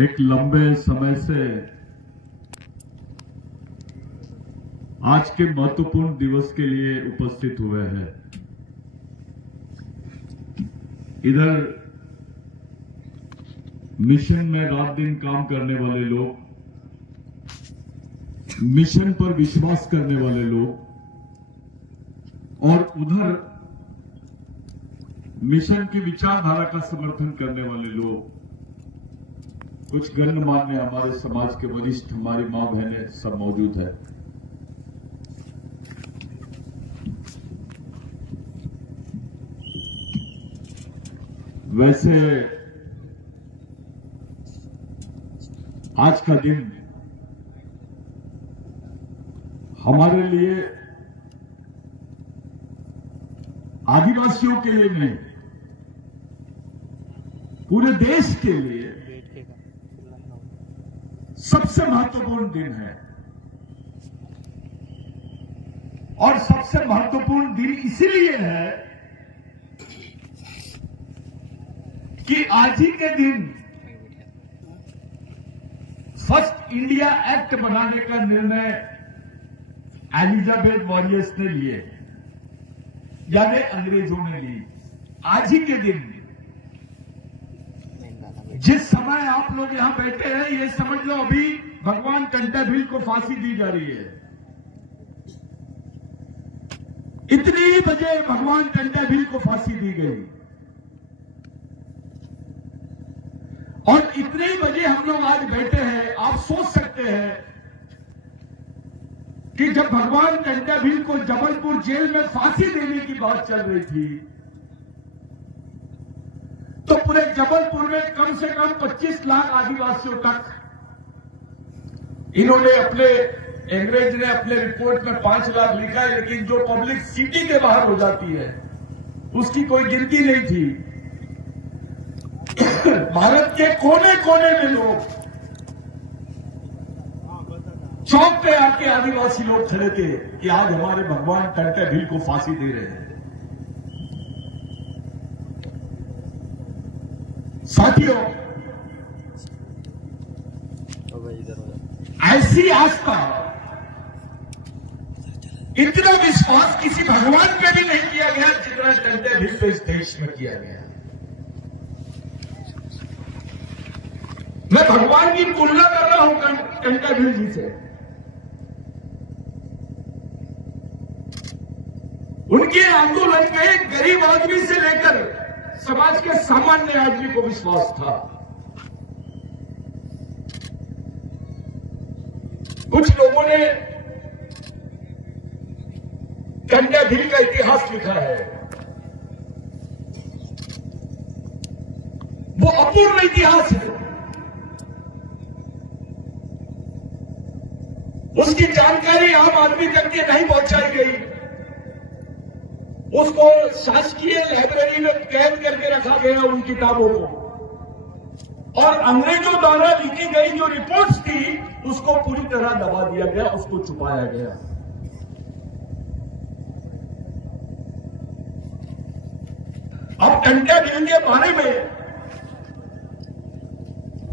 एक लंबे समय से आज के महत्वपूर्ण दिवस के लिए उपस्थित हुए हैं। इधर मिशन में रात दिन काम करने वाले लोग, मिशन पर विश्वास करने वाले लोग, और उधर मिशन की विचारधारा का समर्थन करने वाले लोग, कुछ गणमान्य हमारे समाज के वरिष्ठ, हमारी मां बहनें सब मौजूद है। वैसे आज का दिन हमारे लिए, आदिवासियों के लिए नहीं, पूरे देश के लिए सबसे महत्वपूर्ण दिन है। और सबसे महत्वपूर्ण दिन इसीलिए है कि आज ही के दिन फर्स्ट इंडिया एक्ट बनाने का निर्णय एलिजाबेथ वॉरियर्स ने लिए, यानी अंग्रेजों ने ली। आज ही के दिन, जिस समय आप लोग यहां बैठे हैं, ये समझ लो अभी भगवान कंटेभिल को फांसी दी जा रही है। इतनी ही बजे भगवान कंटेभिल को फांसी दी गई, और इतने ही बजे हम लोग आज बैठे हैं। आप सोच सकते हैं कि जब भगवान कंटेभिल को जबलपुर जेल में फांसी देने की बात चल रही थी, तो पूरे जबलपुर में कम से कम 25 लाख आदिवासियों तक इन्होंने अंग्रेज ने अपने रिपोर्ट में 5 लाख लिखा है, लेकिन जो पब्लिक सिटी के बाहर हो जाती है उसकी कोई गिनती नहीं थी। भारत के कोने कोने में लोग, चौक पे आके आदिवासी लोग खड़े थे कि आज हमारे भगवान कंटेभिल को फांसी दे रहे हैं। साथियों, ऐसी आस्था, इतना विश्वास किसी भगवान पे भी नहीं किया गया जितना कंटेभिल पे इस देश में किया गया। मैं भगवान की तुलना कर रहा हूं कंटेभिल जी से। उनके आंदोलन में गरीब आदमी से लेकर समाज के सामान्य आदमी को विश्वास था। कुछ लोगों ने कंटेभिल का इतिहास लिखा है, वो अपूर्ण इतिहास है। उसकी जानकारी आम आदमी तक के नहीं पहुंचाई गई। उसको शासकीय लाइब्रेरी में कैद करके रखा गया, उन किताबों को, और अंग्रेजों द्वारा लिखी गई जो रिपोर्ट्स थी उसको पूरी तरह दबा दिया गया, उसको छुपाया गया। अब कंटेभिल के बारे में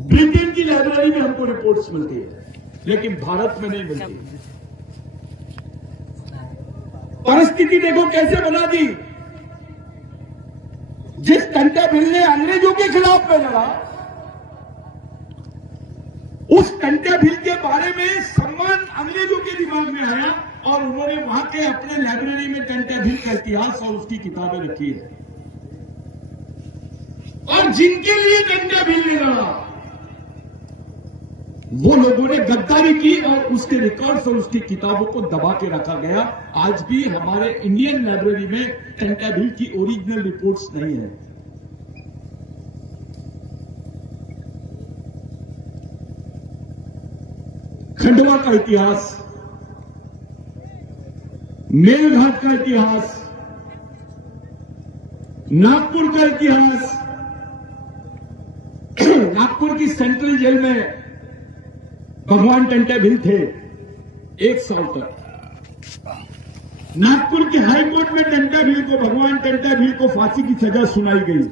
ब्रिटेन की लाइब्रेरी में हमको रिपोर्ट्स मिलती है, लेकिन भारत में नहीं मिलती। परिस्थिति देखो कैसे बना दी। जिस कंटेभिल ने अंग्रेजों के खिलाफ में लड़ा, उस कंटेभिल के बारे में सम्मान अंग्रेजों के दिमाग में आया, और उन्होंने वहां के अपने लाइब्रेरी में कंटेभिल का इतिहास और उसकी किताबें रखी है। और जिनके लिए कंटेभिल ने लड़ा, वो लोगों ने गद्दारी की और उसके रिकॉर्ड्स और उसकी किताबों को दबा के रखा गया। आज भी हमारे इंडियन लाइब्रेरी में कंटेभिल की ओरिजिनल रिपोर्ट्स नहीं है। खंडवा का इतिहास, मेलघाट का इतिहास, नागपुर का इतिहास, नागपुर की सेंट्रल जेल में भगवान कंटेभिल थे 1 साल तक। नागपुर के हाई कोर्ट में भगवान कंटेभिल को फांसी की सजा सुनाई गई।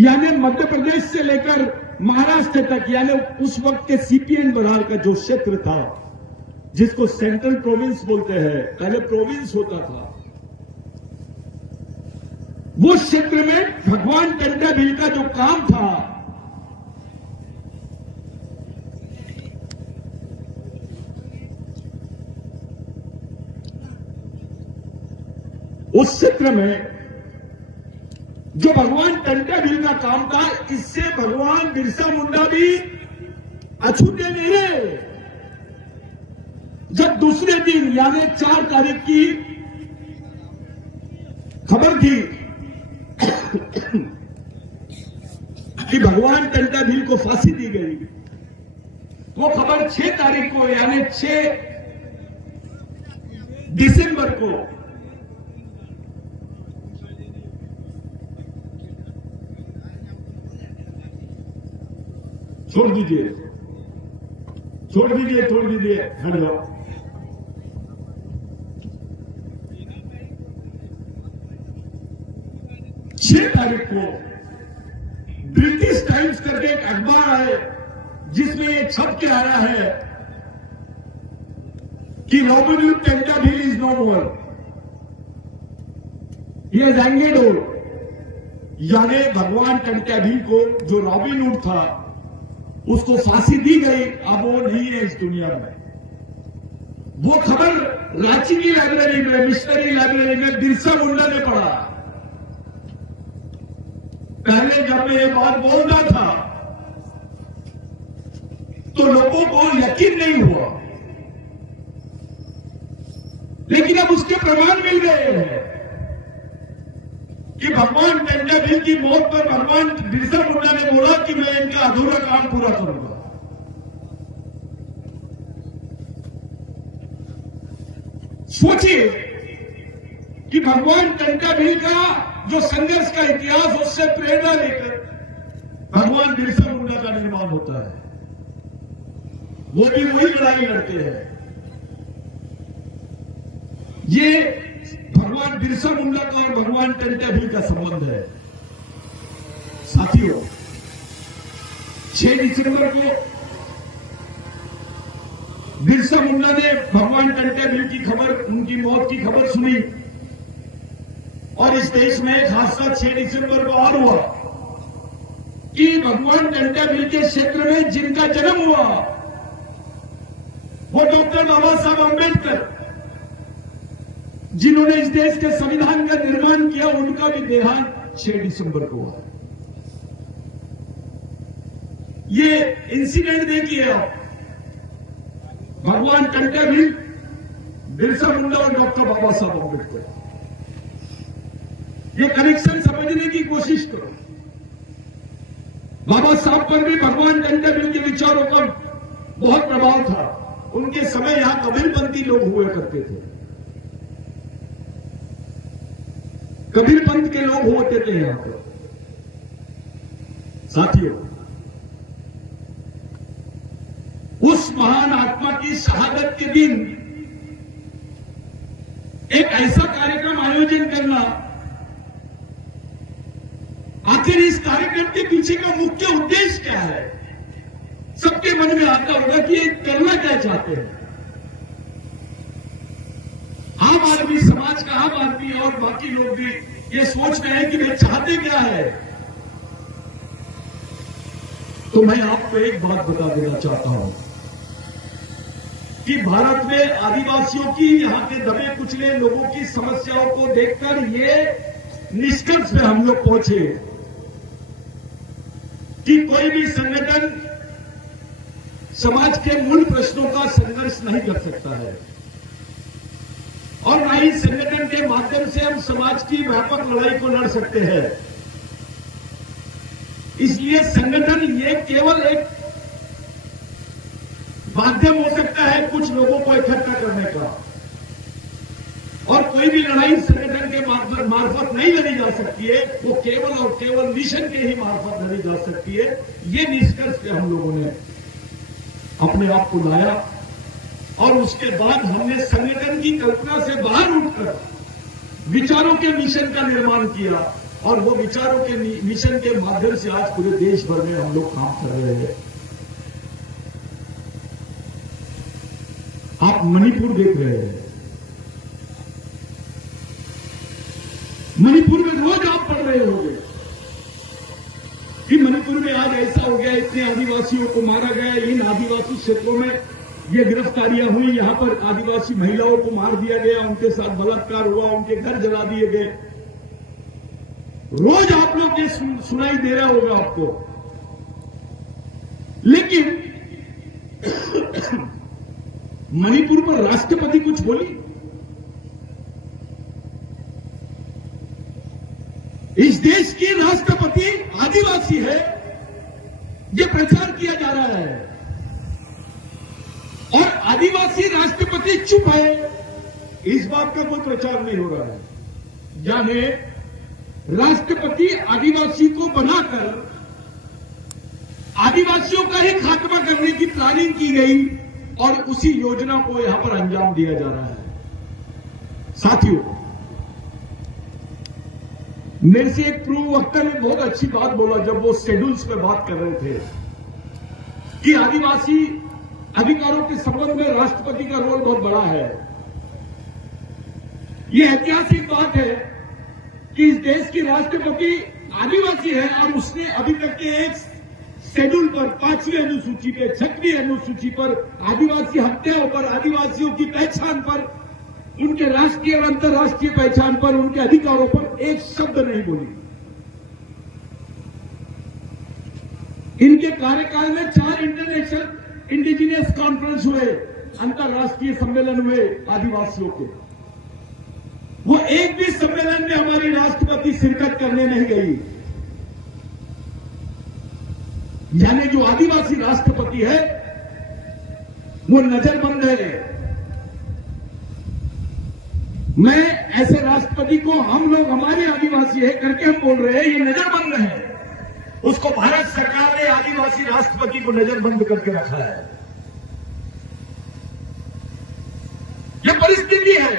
यानी मध्य प्रदेश से लेकर महाराष्ट्र तक, यानी उस वक्त के सीपीएन बंगाल का जो क्षेत्र था, जिसको सेंट्रल प्रोविंस बोलते हैं, पहले प्रोविंस होता था, वो क्षेत्र में भगवान टंटा भील का जो काम था, उस क्षेत्र में जो भगवान टंटा भील का काम था, इससे भगवान बिरसा मुंडा भी अछूते नहीं रहे। जब दूसरे दिन यानी 4 तारीख की खबर थी कि भगवान टंटा भील को फांसी दी गई, वो खबर 6 तारीख को यानी 6 दिसंबर को छोड़ दीजिए, हट जाओ। 6 तारीख को ब्रिटिश टाइम्स करके एक अखबार है, जिसमें ये छप के आ रहा है कि Robin Hood Tantya Bhil is no more, ये रैंगेडोर, यानी भगवान टंटा भील को जो रॉबिन हुड था उसको फांसी दी गई, अब वो नहीं है इस दुनिया में। वो खबर रांची की लाइब्रेरी में, मिशनरी लाइब्रेरी में बिरसा मुंडा ने पढ़ा। पहले जब मैं ये बात बोल रहा था तो लोगों को यकीन नहीं हुआ, लेकिन अब उसके प्रमाण मिल गए हैं कि भगवान टंटा भील की मौत पर भगवान बिरसा मुंडा ने बोला कि मैं इनका अधूरा काम पूरा करूंगा। सोचिए कि भगवान टंटा भील का जो संघर्ष का इतिहास, उससे प्रेरणा लेकर भगवान बिरसा मुंडा का निर्माण होता है। वो भी वही लड़ाई लड़ते हैं। ये भगवान बिरसा मुंडा का और भगवान टंटा भील का संबंध है। साथियों, 6 दिसंबर को बिरसा मुंडा ने भगवान टंटा भील की खबर, उनकी मौत की खबर सुनी, और इस देश में एक हादसा 6 दिसंबर को और हुआ कि भगवान टंटा भील के क्षेत्र में जिनका जन्म हुआ वो डॉक्टर बाबा साहब अम्बेडकर, जिन्होंने इस देश के संविधान का निर्माण किया, उनका भी देहांत 6 दिसंबर को हुआ। ये इंसिडेंट देखिए आप, भगवान टंटा भील, बिरसा मुंडा और डॉक्टर बाबा साहब अम्बेडकर, ये कनेक्शन समझने की कोशिश करो। बाबा साहब पर भी भगवान टंटा भील के विचारों का बहुत प्रभाव था। उनके समय यहां कबीरपंथी लोग हुए करते थे, कबीर पंथ के लोग होते थे यहां पर। साथियों, उस महान आत्मा की शहादत के दिन एक ऐसा कार्यक्रम आयोजन करना, आखिर इस कार्यक्रम के पीछे का मुख्य उद्देश्य क्या है? सबके मन में आता होगा कि ये करना क्या चाहते हैं। आम आदमी, समाज का आम आदमी और बाकी लोग भी ये सोच रहे हैं कि वे चाहते क्या है। तो मैं आपको एक बात बता देना चाहता हूं कि भारत में आदिवासियों की, यहां के दबे कुचले लोगों की समस्याओं को देखकर ये निष्कर्ष पे हम लोग पहुंचे कि कोई भी संगठन समाज के मूल प्रश्नों का संघर्ष नहीं कर सकता है, और न ही संगठन के माध्यम से हम समाज की व्यापक लड़ाई को लड़ सकते हैं। इसलिए संगठन ये केवल एक माध्यम हो सकता है कुछ लोगों को इकट्ठा करने का, और कोई भी लड़ाई संगठन के मार्फत नहीं लड़ी जा सकती है। वो केवल और केवल मिशन के ही मार्फत लड़ी जा सकती है। ये निष्कर्ष पे हम लोगों ने अपने आप को लाया, और उसके बाद हमने संगठन की कल्पना से बाहर उठकर विचारों के मिशन का निर्माण किया, और वो विचारों के मिशन के माध्यम से आज पूरे देश भर में हम लोग काम कर रहे हैं। आप मणिपुर देख रहे हैं, मणिपुर में रोज आप पढ़ रहे होंगे कि मणिपुर में आज ऐसा हो गया, इतने आदिवासियों को मारा गया, इन आदिवासी क्षेत्रों में ये गिरफ्तारियां हुई, यहां पर आदिवासी महिलाओं को मार दिया गया, उनके साथ बलात्कार हुआ, उनके घर जला दिए गए। रोज आप लोग ये सुनाई दे रहा होगा आपको। लेकिन मणिपुर पर राष्ट्रपति कुछ बोली? इस देश की राष्ट्रपति आदिवासी है, ये प्रचार किया जा रहा है, और आदिवासी राष्ट्रपति चुप है, इस बात का कोई प्रचार नहीं हो रहा है। यानी राष्ट्रपति आदिवासी को बनाकर आदिवासियों का ही खात्मा करने की प्लानिंग की गई और उसी योजना को यहां पर अंजाम दिया जा रहा है। साथियों, मेरे से एक पूर्व वक्ता ने बहुत अच्छी बात बोला जब वो शेड्यूल्स पे बात कर रहे थे कि आदिवासी अधिकारों के संबंध में राष्ट्रपति का रोल बहुत बड़ा है। ये ऐतिहासिक बात है कि इस देश की राष्ट्रपति आदिवासी है और उसने अभी तक के एक शेड्यूल पर 5वीं अनुसूची पे, 6वीं अनुसूची पर, आदिवासी हत्याओं पर, आदिवासियों की पहचान पर, उनके राष्ट्रीय और अंतर्राष्ट्रीय पहचान पर, उनके अधिकारों पर एक शब्द नहीं बोली। इनके कार्यकाल में 4 इंटरनेशनल इंडिजिनियस कॉन्फ्रेंस हुए, अंतर्राष्ट्रीय सम्मेलन हुए आदिवासियों के। वो एक भी सम्मेलन में हमारी राष्ट्रपति शिरकत करने नहीं गई। यानी जो आदिवासी राष्ट्रपति है वो नजरबंद है। मैं ऐसे राष्ट्रपति को हम लोग हमारे आदिवासी है करके हम बोल रहे हैं, ये नजरबंद है। उसको भारत सरकार ने आदिवासी राष्ट्रपति को नजरबंद करके रखा है। यह परिस्थिति है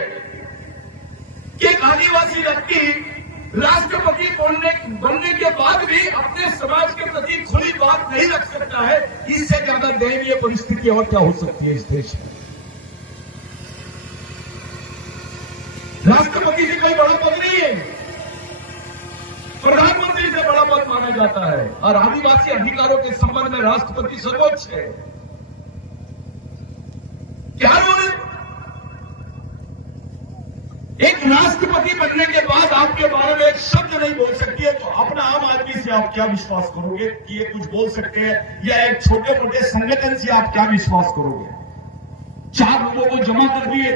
कि एक आदिवासी व्यक्ति राष्ट्रपति बनने के बाद भी अपने समाज के प्रति खुली बात नहीं रख सकता है। इससे ज्यादा दयनीय परिस्थिति और क्या हो सकती है इस देश में? राष्ट्रपति से कोई बड़ा पद नहीं है, प्रधानमंत्री से बड़ा पद माना जाता है, और आदिवासी अधिकारों के संबंध में राष्ट्रपति सर्वोच्च है। क्या रोल? एक राष्ट्रपति बनने के बाद आपके बारे में एक शब्द नहीं बोल सकती है, तो अपना आम आदमी से आप क्या विश्वास करोगे कि ये कुछ बोल सकते हैं? या एक छोटे मोटे संगठन से आप क्या विश्वास करोगे? 4 लोगों को जमा कर दिए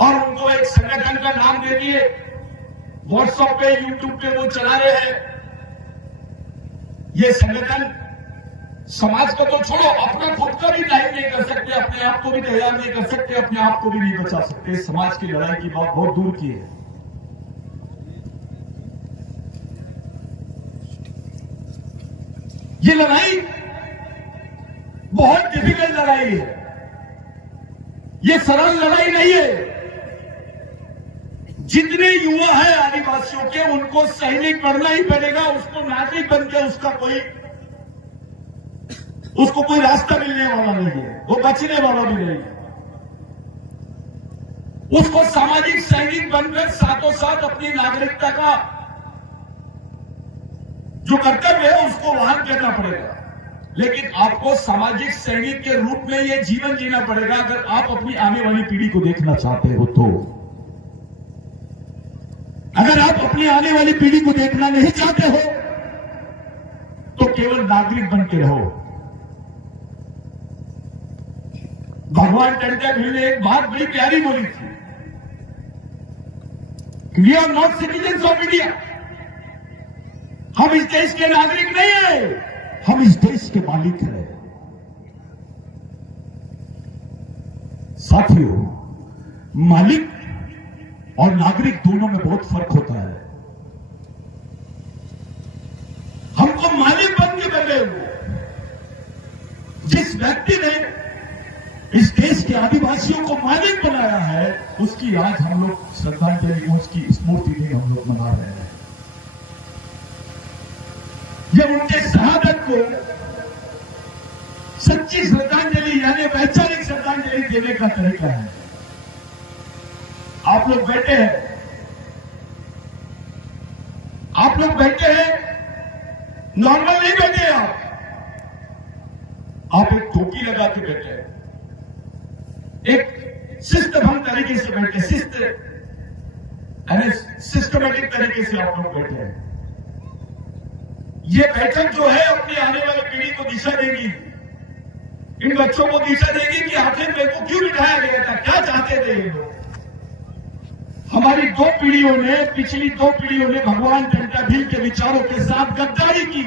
और उनको एक संगठन का नाम दे दिए, व्हाट्सएप पे, यूट्यूब पे वो चला रहे हैं। ये संगठन समाज को तो छोड़ो, अपना खुद का भी टाइम नहीं कर सकते, अपने आप को भी तैयार नहीं कर सकते, अपने आप को भी नहीं बचा सकते। समाज की लड़ाई की बात बहुत दूर की है। ये लड़ाई बहुत डिफिकल्ट लड़ाई है, ये सरल लड़ाई नहीं है। जितने युवा है आदिवासियों के, उनको सैनिक बनना ही पड़ेगा। उसको नागरिक बनकर उसको कोई रास्ता मिलने वाला नहीं है, वो बचने वाला भी नहीं है। उसको सामाजिक सैनिक बनकर साथों साथ अपनी नागरिकता का जो कर्तव्य है उसको वहन करना पड़ेगा। लेकिन आपको सामाजिक सैनिक के रूप में यह जीवन जीना पड़ेगा अगर आप अपनी आने वाली पीढ़ी को देखना चाहते हो तो। अगर आप अपनी आने वाली पीढ़ी को देखना नहीं चाहते हो तो केवल नागरिक बन के रहो। भगवान टंडन भी ने एक बात बड़ी प्यारी बोली थी, we are not citizens of India. हम इस देश के नागरिक नहीं हैं, हम इस देश के मालिक हैं। साथियों, मालिक और नागरिक दोनों में बहुत फर्क होता है। हमको मालिक बन के बने हुए जिस व्यक्ति ने इस देश के आदिवासियों को मालिक बनाया है, उसकी आज हम लोग श्रद्धांजलि, उसकी स्मृति भी हम लोग मना रहे हैं। ये उनके शहादत को सच्ची श्रद्धांजलि यानी वैचारिक श्रद्धांजलि देने का तरीका है। आप लोग बैठे हैं, नॉर्मल नहीं बैठे आप एक टोपी लगा के बैठे हैं, एक शिस्तभंग तरीके से बैठे, सिस्टमेटिक तरीके से आप लोग बैठे हैं। ये बैठक जो है अपनी आने वाली पीढ़ी को दिशा देगी, इन बच्चों को दिशा देगी कि आखिर मेरे को क्यों बिठाया गया था, क्या चाहते थे ये लोग। हमारी पिछली दो पीढ़ियों ने भगवान टंटा भील के विचारों के साथ गद्दारी की,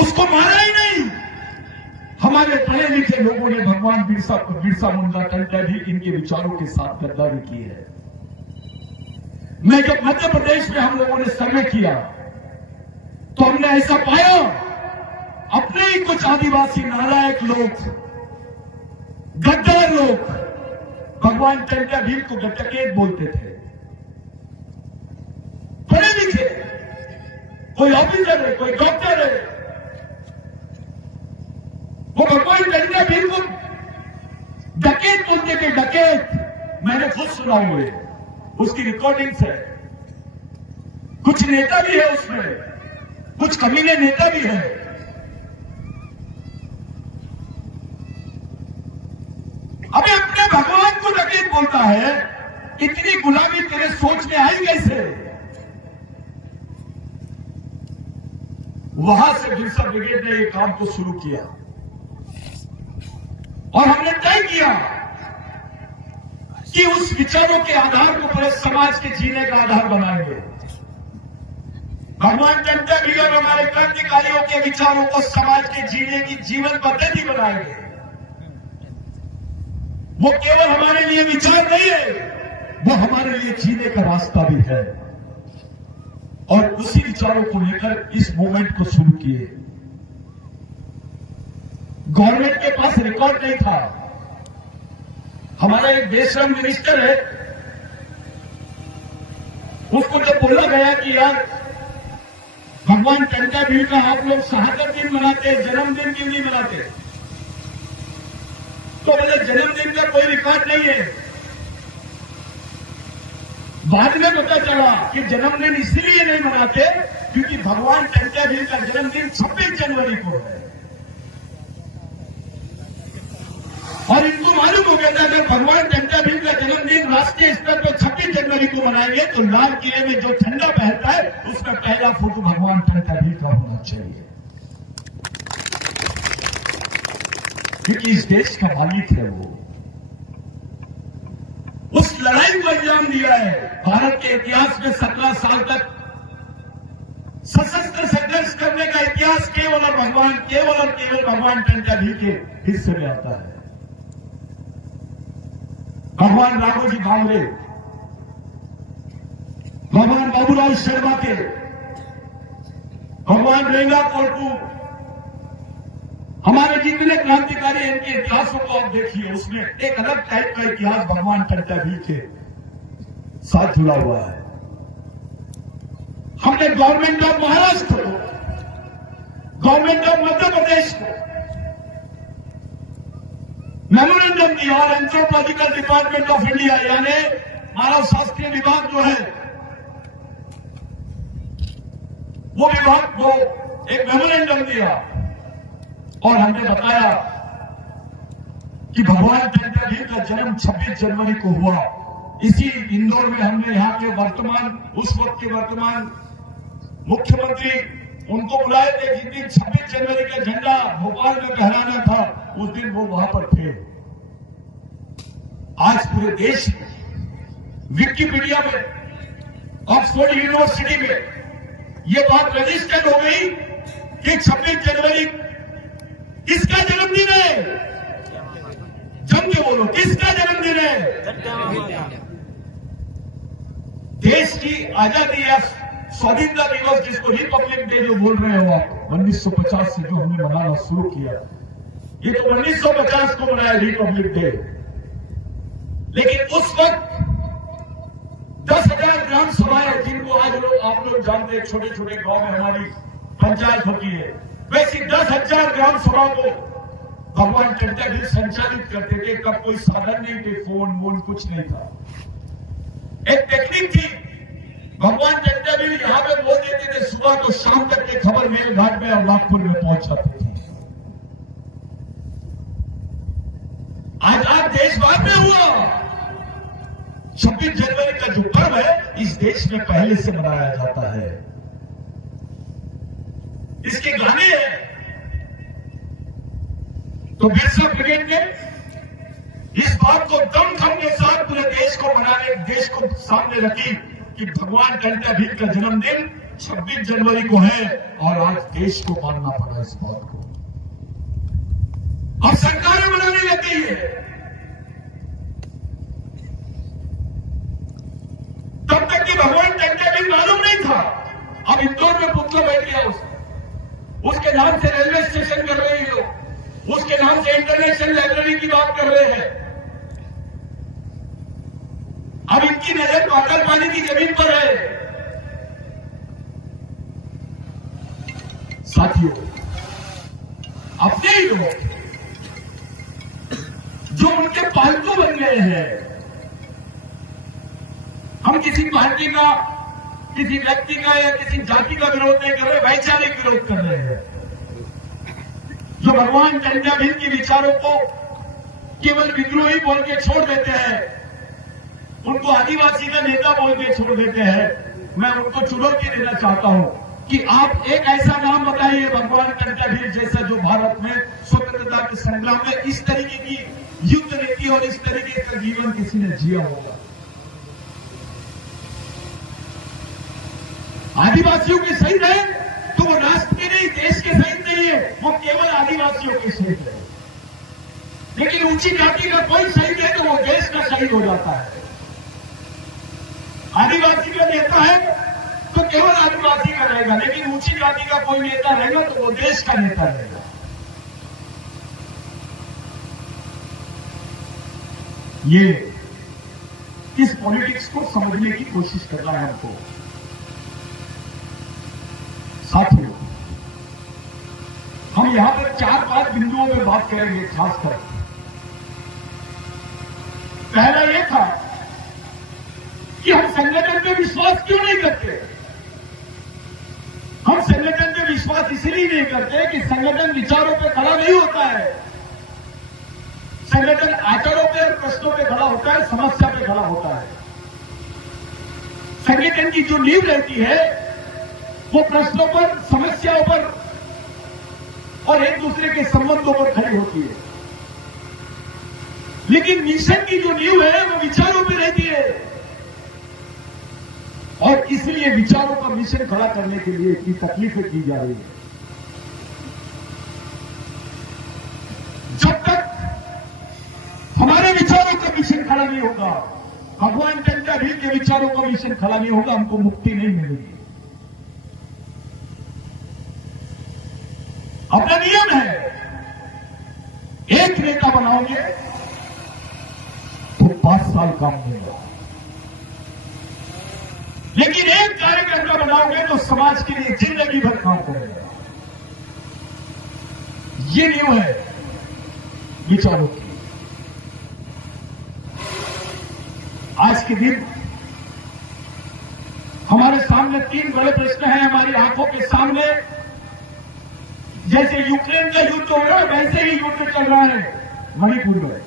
उसको मारा ही नहीं। हमारे पढ़े लिखे लोगों ने भगवान बिरसा मुंडा, टंटा भील इनके विचारों के साथ गद्दारी की है। मैं जब मध्य प्रदेश में हम लोगों ने सर्वे किया तो हमने ऐसा पाया, अपने ही कुछ आदिवासी नालायक लोग, गद्दार लोग भगवान टंटा भील को डकैत बोलते थे। पढ़े लिखे, कोई ऑफिसर है, कोई डॉक्टर है, वो भगवान टंटा भील को डकैत बोलते थे, डकैत। मैंने खुद सुना हुए, उसकी रिकॉर्डिंग्स है। कुछ नेता भी है उसमें, कुछ कमीने नेता भी है। अबे अपने भगवान को डकैत बोलता है, इतनी गुलामी तेरे सोच में आई कैसे? वहां से बिरसा ब्रिगेड ने ये काम को शुरू किया और हमने तय किया कि उस विचारों के आधार को पूरे समाज के जीने का आधार बनाएंगे। भगवान टंटा भील और हमारे क्रांतिकारियों के विचारों को समाज के जीने की जीवन पद्धति बनाएंगे। वो केवल हमारे लिए विचार नहीं है, वो हमारे लिए जीने का रास्ता भी है। और उसी विचारों को लेकर इस मूवमेंट को शुरू किए। गवर्नमेंट के पास रिकॉर्ड नहीं था। हमारा एक बेशरम मिनिस्टर है, उसको जब बोला गया कि यार भगवान टंटा भील का आप लोग शहादत दिन मनाते, जन्मदिन क्यों नहीं मनाते? तो बोले जन्मदिन का कोई रिकॉर्ड नहीं है। बाद में पता चला कि जन्मदिन इसलिए नहीं मनाते क्योंकि भगवान टंटा भील का जन्मदिन 26 जनवरी को है। और इनको मालूम हो गया था अगर भगवान टंटा भील का जन्मदिन राष्ट्रीय स्तर पर 26 जनवरी को मनाएंगे तो लाल किले में जो झंडा बहता है उसमें पहला फोटो भगवान टंटा भील का होना चाहिए, क्योंकि इस देश का मालिक है वो। उस लड़ाई को अंजाम दिया है। भारत के इतिहास में 17 साल तक सशस्त्र संघर्ष करने का इतिहास केवल और केवल भगवान टंटा भील के हिस्से में आता है। भगवान राघोजी भांगरे, भगवान बाबूराव शर्मा के, भगवान रेंगा कोटू, हमारे जितने क्रांतिकारी इनके इतिहासों को आप देखिए, उसमें एक अलग टाइप का इतिहास भगवान टंटा भील के साथ जुड़ा हुआ है। हमने गवर्नमेंट ऑफ महाराष्ट्र को, गवर्नमेंट ऑफ मध्य प्रदेश को मेमोरेंडम दिया और एंथ्रोपोलॉजिकल डिपार्टमेंट ऑफ इंडिया यानी मानव शास्त्रीय विभाग जो है वो विभाग को एक मेमोरेंडम दिया और हमने बताया कि भगवान टंटा भील का जन्म 26 जनवरी को हुआ। इसी इंदौर में हमने यहाँ के उस वक्त के वर्तमान मुख्यमंत्री उनको बुलाए थे। जिस दिन 26 जनवरी का झंडा भोपाल में फहराना था उस दिन वो वहां पर थे। आज पूरे देश में विकिपीडिया में, ऑक्सफोर्ड यूनिवर्सिटी में ये बात रजिस्टर्ड हो गई कि 26 जनवरी किसका जन्मदिन है? जम के बोलो, किसका जन्मदिन है? देश की आजादी या स्वाधीनता दिवस जिसको रिपब्लिक डे जो बोल रहे हो आप, 1950 से जो हमने मनाना शुरू किया, ये तो 1950 को मनाया रिपब्लिक डे। लेकिन उस वक्त 10,000 ग्राम सभाएं जिनको आज लोग आप लोग जानते हैं, छोटे छोटे गांव में हमारी पंचायत होती है, वैसी 10,000 ग्राम सभा को भगवान टंटाभीर संचालित करते थे। तब कोई साधन नहीं थे, फोन वोन कुछ नहीं था, एक टेक्निक थी। भगवान टंटाभीर यहां पे बोल देते थे, सुबह तो शाम तक की खबर मेलघाट में और नागपुर में पहुंच जाती थी। आजाद देश बाद में हुआ। 26 जनवरी का जो पर्व है इस देश में पहले से मनाया जाता है। इसके गाने हैं। तो बिरसा ब्रिगेड ने इस बात को दमखम के साथ पूरे देश को मनाने, देश को सामने रखी कि भगवान टंटाभीर का जन्मदिन 26 जनवरी को है और आज देश को मानना पड़ा इस बात को। अब सरकारें मनाने लग गई है। तब तक कि भगवान टंटाभीर मालूम नहीं था। अब इंदौर में पुतला बैठ गया, उसके नाम से रेलवे स्टेशन कर रहे हैं लोग, उसके नाम से इंटरनेशनल लाइब्रेरी की बात कर रहे हैं। अब इनकी नजर पागल पानी की जमीन पर है। साथियों, अपने ही लोग जो उनके पालतू बन गए हैं, हम किसी पार्टी का, किसी व्यक्ति का या किसी जाति का विरोध नहीं कर रहे, वैचारिक विरोध कर रहे हैं। जो भगवान टंटाभीर के विचारों को केवल विद्रोही बोल के छोड़ देते हैं, उनको आदिवासी का नेता बोल के छोड़ देते हैं, मैं उनको चुनौती देना चाहता हूं कि आप एक ऐसा नाम बताइए भगवान टंटाभीर जैसा जो भारत में स्वतंत्रता के संग्राम में इस तरीके की युद्ध नीति और इस तरीके का जीवन किसी ने जिया होगा। आदिवासियों के शहीद है तो वो राष्ट्र के नहीं, देश के शहीद नहीं है, वो केवल आदिवासियों के शहीद है। लेकिन ऊंची जाति का कोई शहीद है तो वो देश का शहीद हो जाता है। आदिवासी का नेता है तो केवल आदिवासी का रहेगा, लेकिन ऊंची जाति का कोई नेता रहेगा तो वो देश का नेता रहेगा। ये इस पॉलिटिक्स को समझने की कोशिश कर रहा है हमको। साथियों, हम यहां पर 4-5 बिंदुओं में बात करेंगे खासकर। पहला यह था कि हम संगठन में विश्वास क्यों नहीं करते। हम संगठन में विश्वास इसलिए नहीं करते कि संगठन विचारों पे खड़ा नहीं होता है, संगठन आचारों पे और प्रश्नों पे खड़ा होता है, समस्या पे खड़ा होता है। संगठन की जो नींव रहती है वो प्रश्नों पर, समस्याओं पर और एक दूसरे के संबंधों पर खड़ी होती है। लेकिन मिशन की जो नींव है वो विचारों पे रहती है और इसलिए विचारों का मिशन खड़ा करने के लिए इतनी तकलीफें की जा रही है। जब तक हमारे विचारों का मिशन खड़ा नहीं होगा, भगवान टंटाभीर के विचारों का मिशन खड़ा नहीं होगा, हमको मुक्ति नहीं मिलेगी। अपना नियम है, एक नेता बनाओगे तो 5 साल काम देगा, लेकिन एक कार्यकर्ता बनाओगे तो समाज के लिए जिंदगी भर काम करेगा। ये नियम है विचारों की। आज के दिन हमारे सामने 3 बड़े प्रश्न हैं, हमारी आंखों के सामने। जैसे यूक्रेन का युद्ध हो रहा है वैसे ही युद्ध चल रहा है मणिपुर में।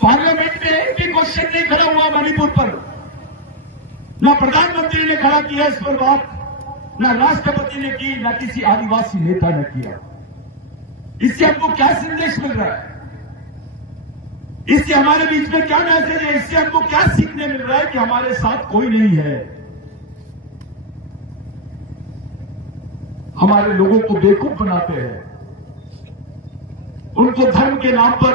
पार्लियामेंट में एक भी क्वेश्चन नहीं खड़ा हुआ मणिपुर पर, ना प्रधानमंत्री ने खड़ा किया इस पर बात, ना राष्ट्रपति ने की, ना किसी आदिवासी नेता ने किया। इससे हमको क्या संदेश मिल रहा है? इससे हमारे बीच में क्या मैसेज है? इससे हमको क्या सीखने मिल रहा है कि हमारे साथ कोई नहीं है। हमारे लोगों को बेवकूफ बनाते हैं, उनको धर्म के नाम पर,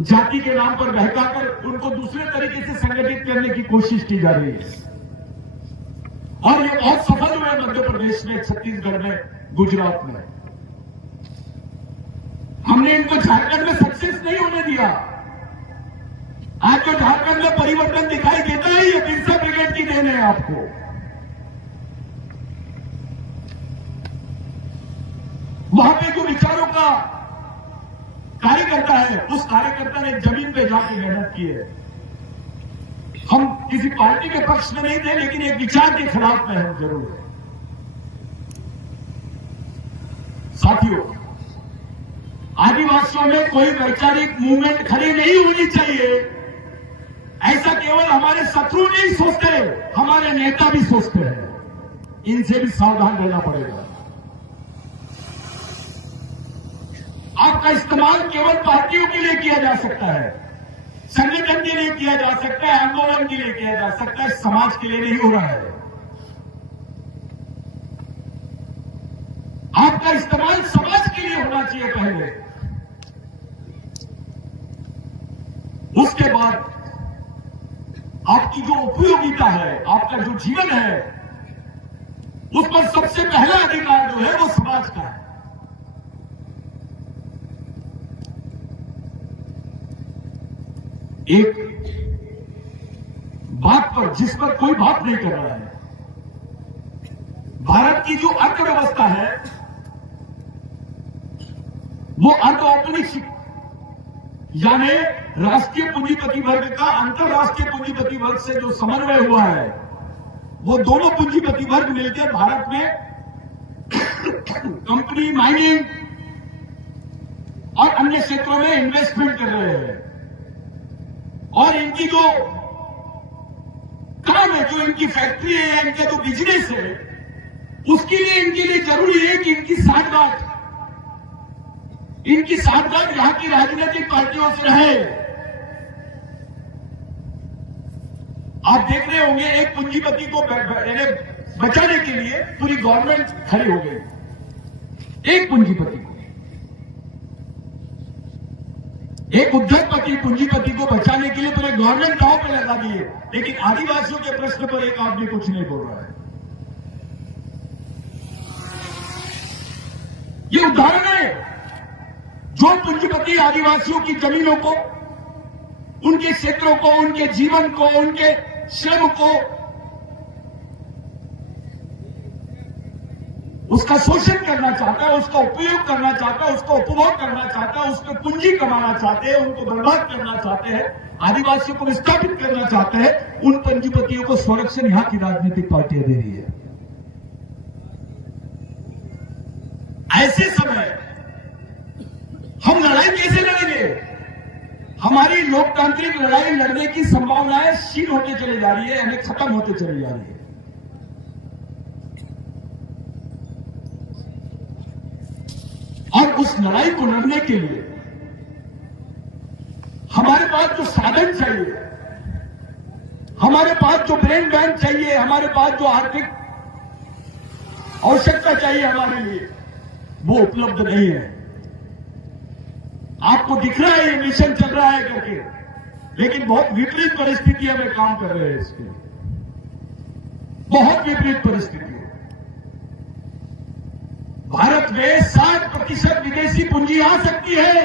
जाति के नाम पर बहकाकर उनको दूसरे तरीके से संगठित करने की कोशिश की जा रही है। और ये बहुत सफल हुआ है मध्य प्रदेश में, छत्तीसगढ़ में, गुजरात में। हमने इनको झारखंड में सक्सेस नहीं होने दिया। आज जो झारखंड में परिवर्तन दिखाई देता है ये बिरसा ब्रिगेड की देन है आपको। वहां पे जो विचारों का कार्यकर्ता है उस कार्यकर्ता ने जमीन पे जाके मेहनत की है। हम किसी पार्टी के पक्ष में नहीं थे लेकिन एक विचार के खिलाफ में हम जरूर है। साथियों, आदिवासियों में कोई वैचारिक मूवमेंट खड़ी नहीं होनी चाहिए, ऐसा केवल हमारे शत्रु नहीं सोचते, हमारे नेता भी सोचते हैं। इनसे भी सावधान रहना पड़ेगा। आपका इस्तेमाल केवल पार्टियों के लिए किया जा सकता है, संगठन के लिए किया जा सकता है, आंदोलन के लिए किया जा सकता है, समाज के लिए नहीं हो रहा है। आपका इस्तेमाल समाज के लिए होना चाहिए पहले, उसके बाद आपकी जो उपयोगिता है, आपका जो जीवन है, उस पर सबसे पहला अधिकार जो है वो समाज का है। एक बात पर जिस पर कोई बात नहीं कर रहा है, भारत की जो अर्थव्यवस्था है वो अर्धऔपनिवेशिक यानी राष्ट्रीय पूंजीपति वर्ग का अंतरराष्ट्रीय पूंजीपति वर्ग से जो समन्वय हुआ है, वो दोनों पूंजीपति वर्ग मिलकर भारत में कंपनी, माइनिंग और अन्य क्षेत्रों में इन्वेस्टमेंट कर रहे हैं। और इनकी जो काम है, जो इनकी फैक्ट्री है या इनका जो बिजनेस है, उसके लिए इनके लिए जरूरी है कि इनकी साठगांठ यहां की राजनीतिक पार्टियों से रहे। आप देख रहे होंगे एक पूंजीपति को बचाने के लिए पूरी गवर्नमेंट खड़ी हो गई। एक पूंजीपति को, एक उद्योगपति पूंजीपति को बचाने के लिए पूरे गवर्नमेंट दांव पे लगा दिए, लेकिन आदिवासियों के प्रश्न पर एक आदमी कुछ नहीं बोल रहा है। ये उदाहरण है, जो पूंजीपति आदिवासियों की जमीनों को, उनके क्षेत्रों को, उनके जीवन को, उनके श्रम को, उसका शोषण करना चाहता है, उसका उपयोग करना चाहता है, उसका उपभोग करना चाहता है, उस पर पूंजी कमाना चाहते हैं, उनको बर्बाद करना चाहते हैं, आदिवासियों को विस्थापित करना चाहते हैं, उन पूंजीपतियों को संरक्षण यहां की राजनीतिक पार्टियां दे रही है। ऐसे समय हम लड़ाई कैसे लड़ेंगे? हमारी लोकतांत्रिक लड़ाई लड़ने की संभावनाएं क्षीण होती चली जा रही है, यानी खत्म होती चली जा रही है। और उस लड़ाई को लड़ने के लिए हमारे पास जो साधन चाहिए, हमारे पास जो ब्रेन बैंक चाहिए, हमारे पास जो आर्थिक आवश्यकता चाहिए हमारे लिए, वो उपलब्ध नहीं है। आपको दिख रहा है ये मिशन चल रहा है करके, लेकिन बहुत विपरीत परिस्थितियों में काम कर रहे हैं इसके, बहुत विपरीत परिस्थिति। भारत में 60% विदेशी पूंजी आ सकती है,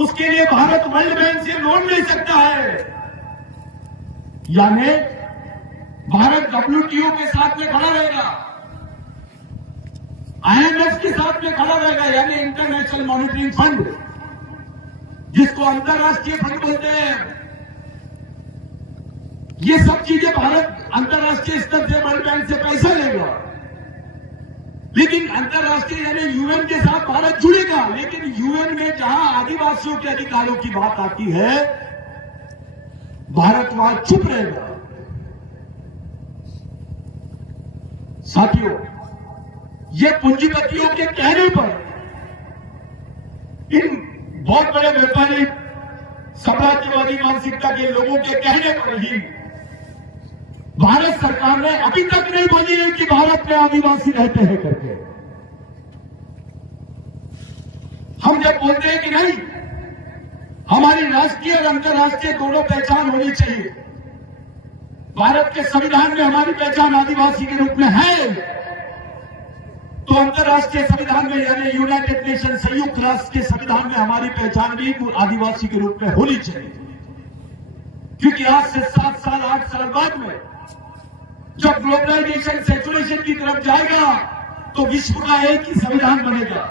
उसके लिए भारत वर्ल्ड बैंक से लोन ले सकता है, यानी भारत WTO के साथ में खड़ा रहेगा, IMF के साथ में खड़ा रहेगा, यानी इंटरनेशनल मॉनिटरिंग फंड, जिसको अंतर्राष्ट्रीय फंड बोलते हैं। ये सब चीजें भारत अंतर्राष्ट्रीय स्तर से वर्ल्ड बैंक से पैसा लेगा, लेकिन अंतर्राष्ट्रीय यानी UN के साथ भारत जुड़ेगा, लेकिन UN में जहां आदिवासियों के अधिकारों की बात आती है, भारत वहां चुप रहेगा। साथियों, ये पूंजीपतियों के कहने पर, इन बहुत बड़े व्यापारी साम्राज्यवादी मानसिकता के लोगों के कहने पर ही भारत सरकार ने अभी तक नहीं बोली है कि भारत में आदिवासी रहते हैं करके। हम जब बोलते हैं कि नहीं, हमारी राष्ट्रीय और अंतर्राष्ट्रीय दोनों पहचान होनी चाहिए, भारत के संविधान में हमारी पहचान आदिवासी के रूप में है, तो अंतर्राष्ट्रीय संविधान में यानी यूनाइटेड नेशन संयुक्त राष्ट्र के संविधान में हमारी पहचान भी आदिवासी के रूप में होनी चाहिए। क्योंकि आज से 7 साल 8 साल बाद में जब ग्लोबलाइजेशन सेचुरेशन की तरफ जाएगा तो विश्व का एक ही संविधान बनेगा।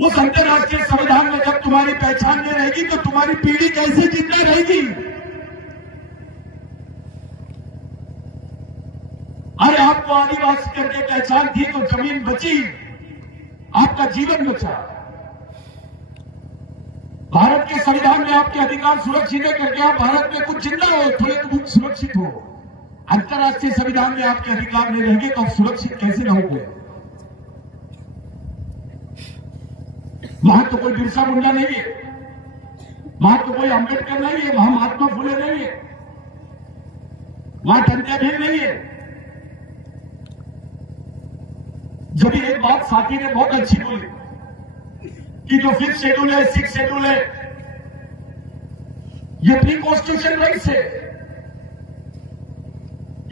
उस अंतर्राष्ट्रीय संविधान में जब तुम्हारी पहचान नहीं रहेगी तो तुम्हारी पीढ़ी कैसे जिंदा रहेगी? अरे आपको आदिवासी करके पहचान थी तो जमीन बची, आपका जीवन बचा। भारत के संविधान में आपके अधिकार सुरक्षित है करके आप भारत में कुछ जिंदा हो, थोड़े तो कुछ सुरक्षित हो। अंतर्राष्ट्रीय संविधान में आपके अधिकार नहीं रहेंगे तो आप सुरक्षित कैसे रहोगे? वहां तो कोई बिरसा मुंडा नहीं है, वहां तो कोई अंबेडकर नहीं है, वहां महात्मा फुले नहीं है, वहां टंट्या भील नहीं है। जब एक बात साथी ने बहुत अच्छी बोली कि जो 5th शेड्यूल है, 6th शेड्यूल है, ये प्री कॉन्स्टिट्यूशन राइट्स है,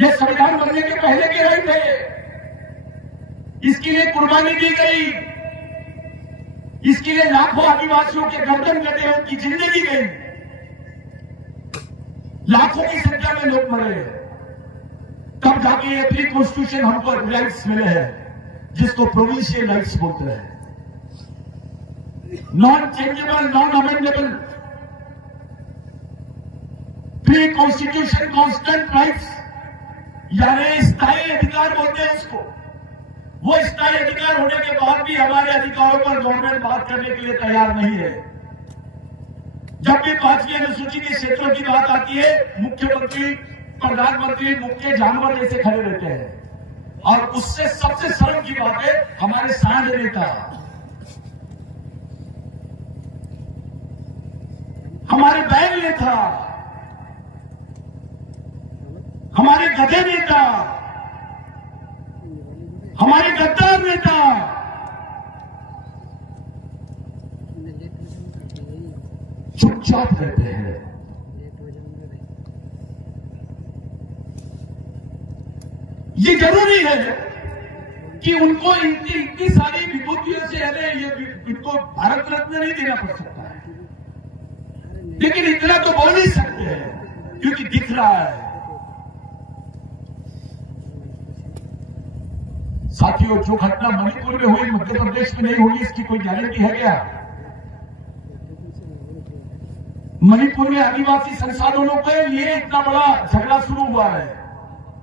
ये संविधान बनने के पहले के राइट है। इसके लिए कुर्बानी दी गई, इसके लिए लाखों आदिवासियों के गर्दन कटे, उनकी जिंदगी गई, लाखों की संख्या में लोग मरे। तब जाके ये प्री कॉन्स्टिट्यूशन हमको राइट्स मिले हैं जिसको प्रोविंशियल राइट्स बोलते हैं, non changeable, non amendable. Pre constitution constant rights यानी स्थायी अधिकार बोलते हैं उसको। वो स्थायी अधिकार होने के बाद भी हमारे अधिकारों पर गवर्नमेंट बात करने के लिए तैयार नहीं है। जब भी 5वीं अनुसूची के क्षेत्रों की बात आती है, मुख्यमंत्री, प्रधानमंत्री मुख्य जानवर जैसे खड़े रहते हैं। और उससे सबसे सरल की बात है हमारे सांड नेता, हमारे बैल नेता, हमारे गधे नेता, हमारे गद्दार नेता चुपचाप रहते हैं। ये जरूरी है कि उनको इतनी सारी विभूतियों से इनको भारत रत्न नहीं देना पड़ सकता है, लेकिन इतना तो बोल ही सकते हैं क्योंकि दिख रहा है। साथियों, जो घटना मणिपुर में हुई मध्य प्रदेश में नहीं होगी इसकी कोई गारंटी है क्या? मणिपुर में आदिवासी संसाधनों के लिए इतना बड़ा झगड़ा शुरू हुआ है।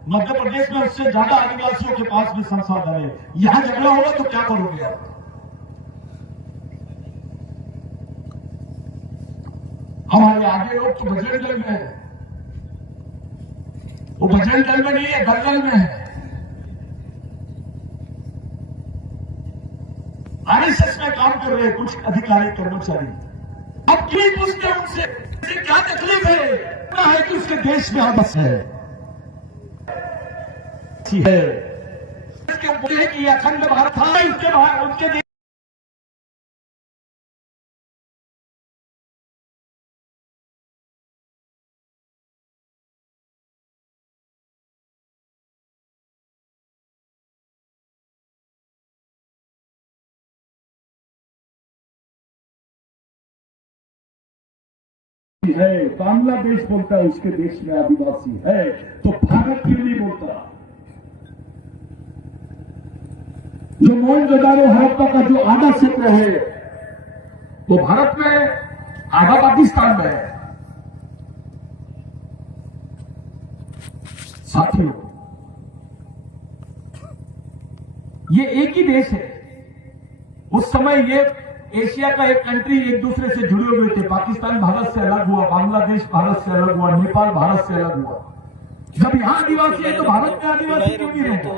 मध्य प्रदेश में उससे ज्यादा आदिवासियों के पास भी संसाधन है। यहां झगड़ा होगा तो क्या करोगे आप? हमारे आगे लोग तो बजरंग दल में है, वो बजरंग दल में नहीं है, दलदल में है। आरएसएस में काम कर रहे हैं कुछ अधिकारी कर्मचारी। अब क्यों पूछते हैं उनसे क्या तकलीफ है कि उसके देश में आपस है कि अखंड भारत था, उसके बाहर उनके देश है। बांग्लादेश बोलता है उसके देश में आदिवासी है, तो भारत क्यों नहीं बोलता? जो मोहनजोदारो हड़प्पा का जो आधा क्षेत्र है वो भारत में, आधा पाकिस्तान में है। साथियों, ये एक ही देश है। उस समय ये एशिया का एक कंट्री एक दूसरे से जुड़े हुए थे। पाकिस्तान भारत से अलग हुआ, बांग्लादेश भारत से अलग हुआ, नेपाल भारत से अलग हुआ। जब यहां आदिवासी है तो भारत में आदिवासी क्यों नहीं रहता?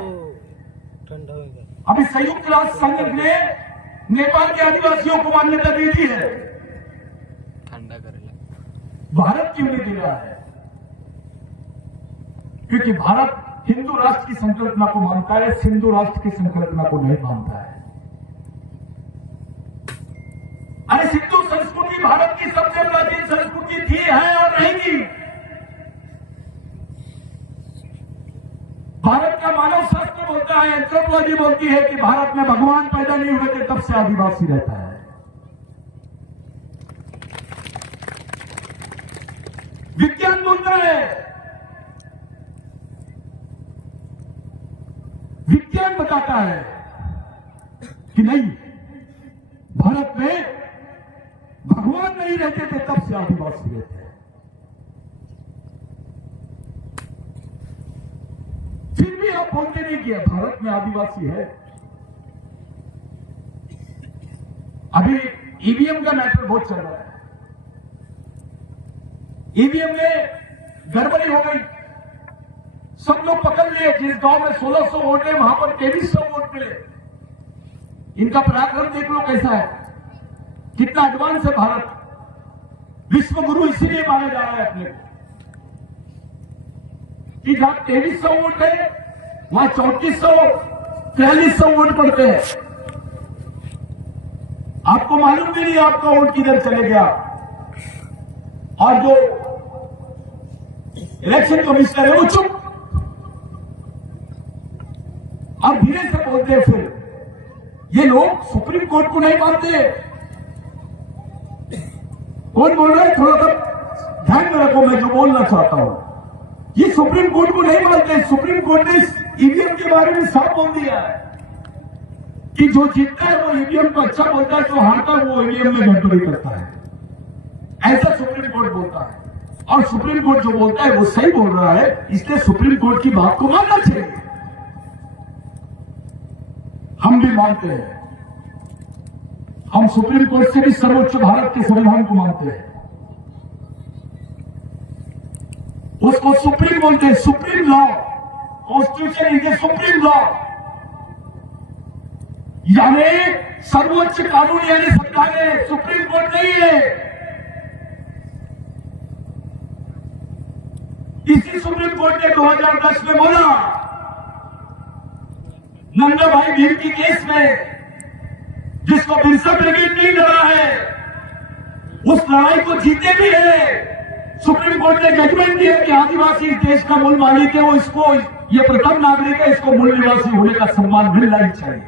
अभी संयुक्त राष्ट्र संघ ने नेपाल के आदिवासियों को मान्यता दे दी है, भारत क्यों नहीं दे रहा है? क्योंकि भारत हिंदू राष्ट्र की संकल्पना को मानता है, सिंधु राष्ट्र की संकल्पना को नहीं मानता है। अरे सिंधु संस्कृति भारत की सबसे प्राचीन संस्कृति थी, है और रहेगी। भारत का मानव शास्त्र बोलता है, एंथ्रोपोलॉजी बोलती है कि भारत में भगवान पैदा नहीं हुए थे तब से आदिवासी रहता है। विज्ञान बोलता है, विज्ञान बताता है कि नहीं, भारत में भगवान नहीं रहते थे तब से आदिवासी रहते हैं। फिर भी आप बोलते नहीं कि भारत में आदिवासी है। अभी ईवीएम का मैटर बहुत चल रहा है। ईवीएम में गड़बड़ी हो गई, सब लोग पकड़ लिए। जिस गांव में 1600 वोट है वहां पर 2300 वोट मिले। इनका पराक्रम देख लो कैसा है, कितना एडवांस है भारत। विश्व गुरु इसीलिए माना जा रहा है अपने को कि जहां 2300 वोट है वहां 3400 4300 वोट पड़ते हैं। आपको मालूम भी नहीं आपका वोट किधर चले गया। और जो इलेक्शन कमिश्नर है वो चुप, और धीरे से बोलते हैं। फिर ये लोग सुप्रीम कोर्ट को नहीं मानते। कौन बोल रहा है, थोड़ा सा ध्यान में रखो मैं जो बोलना चाहता हूं। ये सुप्रीम कोर्ट को नहीं मानते। सुप्रीम कोर्ट ने ईवीएम के बारे में साफ बोल दिया है कि जो जीतता है वो ईवीएम को अच्छा बोलता है, जो हारता है वो ईवीएम में गड़बड़ी करता है। ऐसा सुप्रीम कोर्ट बोलता है। और सुप्रीम कोर्ट जो बोलता है वो सही बोल रहा है, इसलिए सुप्रीम कोर्ट की बात को मानना चाहिए। हम भी मानते हैं, हम सुप्रीम कोर्ट से भी सर्वोच्च भारत के संविधान को मानते हैं। उसको सुप्रीम बोलते हैं, supreme law. Constitution is a supreme law, यानी सर्वोच्च कानून यानी संविधान है, सुप्रीम कोर्ट नहीं है। इसी सुप्रीम कोर्ट ने 2010 में बोला, नंदा भाई भीम की केस में जिसको बिरसा ब्रिगेड नहीं लड़ा है, उस लड़ाई को जीते भी है। सुप्रीम कोर्ट ने जजमेंट दिया कि आदिवासी इस देश का मूल मालिक है, वो इसको, ये प्रथम नागरिक है, इसको मूल निवासी होने का सम्मान मिलना ही चाहिए।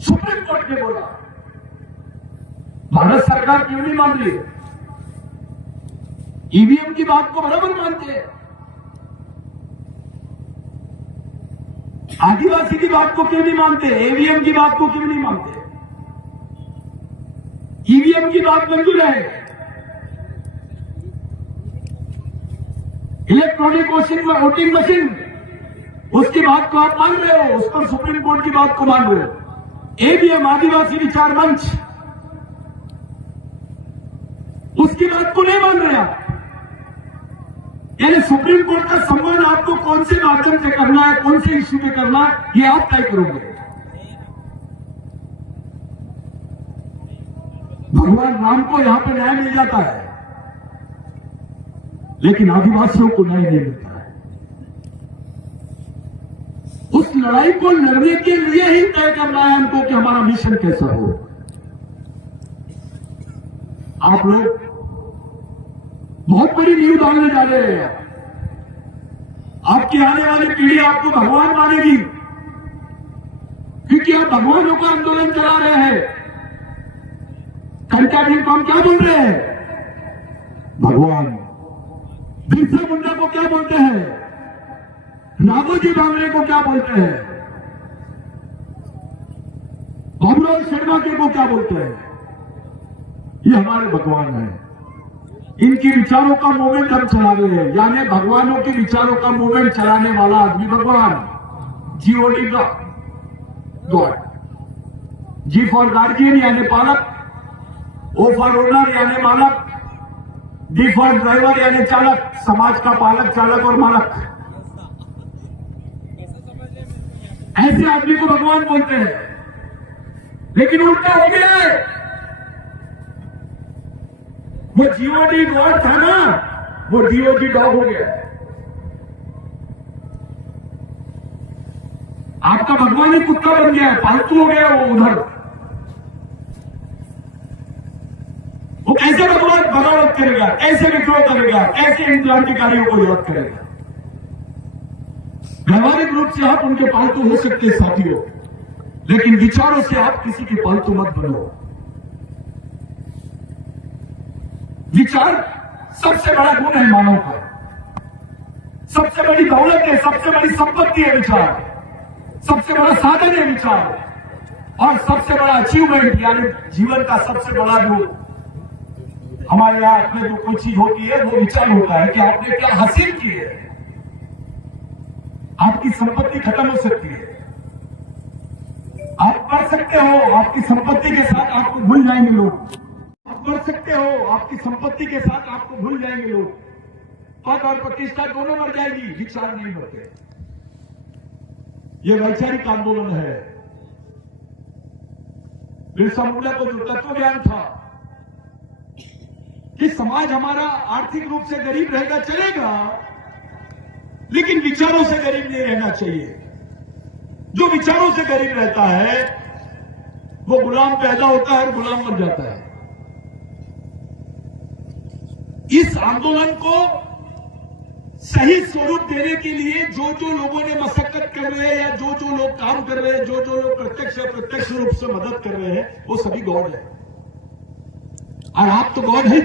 सुप्रीम कोर्ट ने बोला। भारत सरकार क्यों नहीं मान रही? ईवीएम की बात को बराबर मानते हैं, आदिवासी की बात को क्यों नहीं मानते? ईवीएम की बात को क्यों नहीं मानते? ईवीएम की बात मंजूर है, इलेक्ट्रॉनिक वोटिंग मशीन, उसकी बात को आप मान रहे हो, उस पर सुप्रीम कोर्ट की बात को मान रहे हो। ईवीएम आदिवासी विचार मंच, उसकी बात को नहीं मान रहे आप। यानी सुप्रीम कोर्ट का सम्मान आपको कौन से माध्यम से करना है, कौन से इश्यू पे करना है, ये आप तय करोगे। भगवान राम को यहां पे न्याय मिल जाता है, लेकिन आदिवासियों को न्याय नहीं मिलता है। उस लड़ाई को लड़ने के लिए ही तय करना है हमको कि हमारा मिशन कैसा हो। आप लोग बहुत बड़ी नींव डालने जा रहे हैं। आपकी आने वाली पीढ़ी आपको भगवान मानेगी, क्योंकि आप भगवानों का आंदोलन चला रहे हैं। कंटा भीम को हम क्या बोल रहे हैं? भगवान। बिरसा मुंडा को क्या बोलते हैं? नागोजी बांगड़े को क्या बोलते हैं? बाबूराव शर्मा के को क्या बोलते हैं? ये हमारे भगवान हैं। इनके विचारों का मूवमेंट हम चला रहे हैं, यानी भगवानों के विचारों का मूवमेंट चलाने वाला आदमी भगवान। G O D God, G for guardian यानी पालक, ओ फॉर ओनर यानी मालक, डी फॉर ड्राइवर यानी चालक, समाज का पालक, चालक और मालक। ऐसे आदमी को भगवान बोलते हैं, लेकिन उल्टा हो गया है। वो जीओडी गॉड था ना, वो डीओजी डॉग हो गया। आपका भगवान ही कुत्ता बन गया, पालतू हो गया वो उधर। वो कैसे भगवान बगावत करेगा, कैसे विद्रोह करेगा, कैसे इन क्रांतिकारियों को याद करेगा? व्यवहारिक रूप से आप उनके पालतू हो सकते हैं साथियों, लेकिन विचारों से आप किसी के पालतू मत बनो। विचार सबसे बड़ा गुण है मानव का, सबसे बड़ी दौलत है, सबसे बड़ी संपत्ति है विचार, सबसे बड़ा साधन है विचार, और सबसे बड़ा अचीवमेंट यानी जीवन का सबसे बड़ा जो हमारे हाथ में जो कोई चीज होती है वो विचार होता है कि आपने क्या हासिल की है। आपकी संपत्ति खत्म हो सकती है, आप कर सकते हो, आपकी संपत्ति के साथ आपको भूल जाएंगे लोग, आप कर सकते हो, आपकी संपत्ति के साथ आपको भूल जाएंगे लोग, पद और प्रतिष्ठा दोनों मर जाएगी, विचार नहीं मरते। यह वैचारिक आंदोलन है। बिरसा मुंडा को जो तत्व ज्ञान था कि समाज हमारा आर्थिक रूप से गरीब रहेगा चलेगा, लेकिन विचारों से गरीब नहीं रहना चाहिए। जो विचारों से गरीब रहता है वो गुलाम पैदा होता है और गुलाम बन जाता है। इस आंदोलन को सही स्वरूप देने के लिए जो जो लोगों ने मशक्कत कर रहे हैं या जो जो लोग काम कर रहे हैं, जो जो लोग प्रत्यक्ष या प्रत्यक्ष रूप से मदद कर रहे हैं, वो सभी गॉड है। और आप तो गॉड है।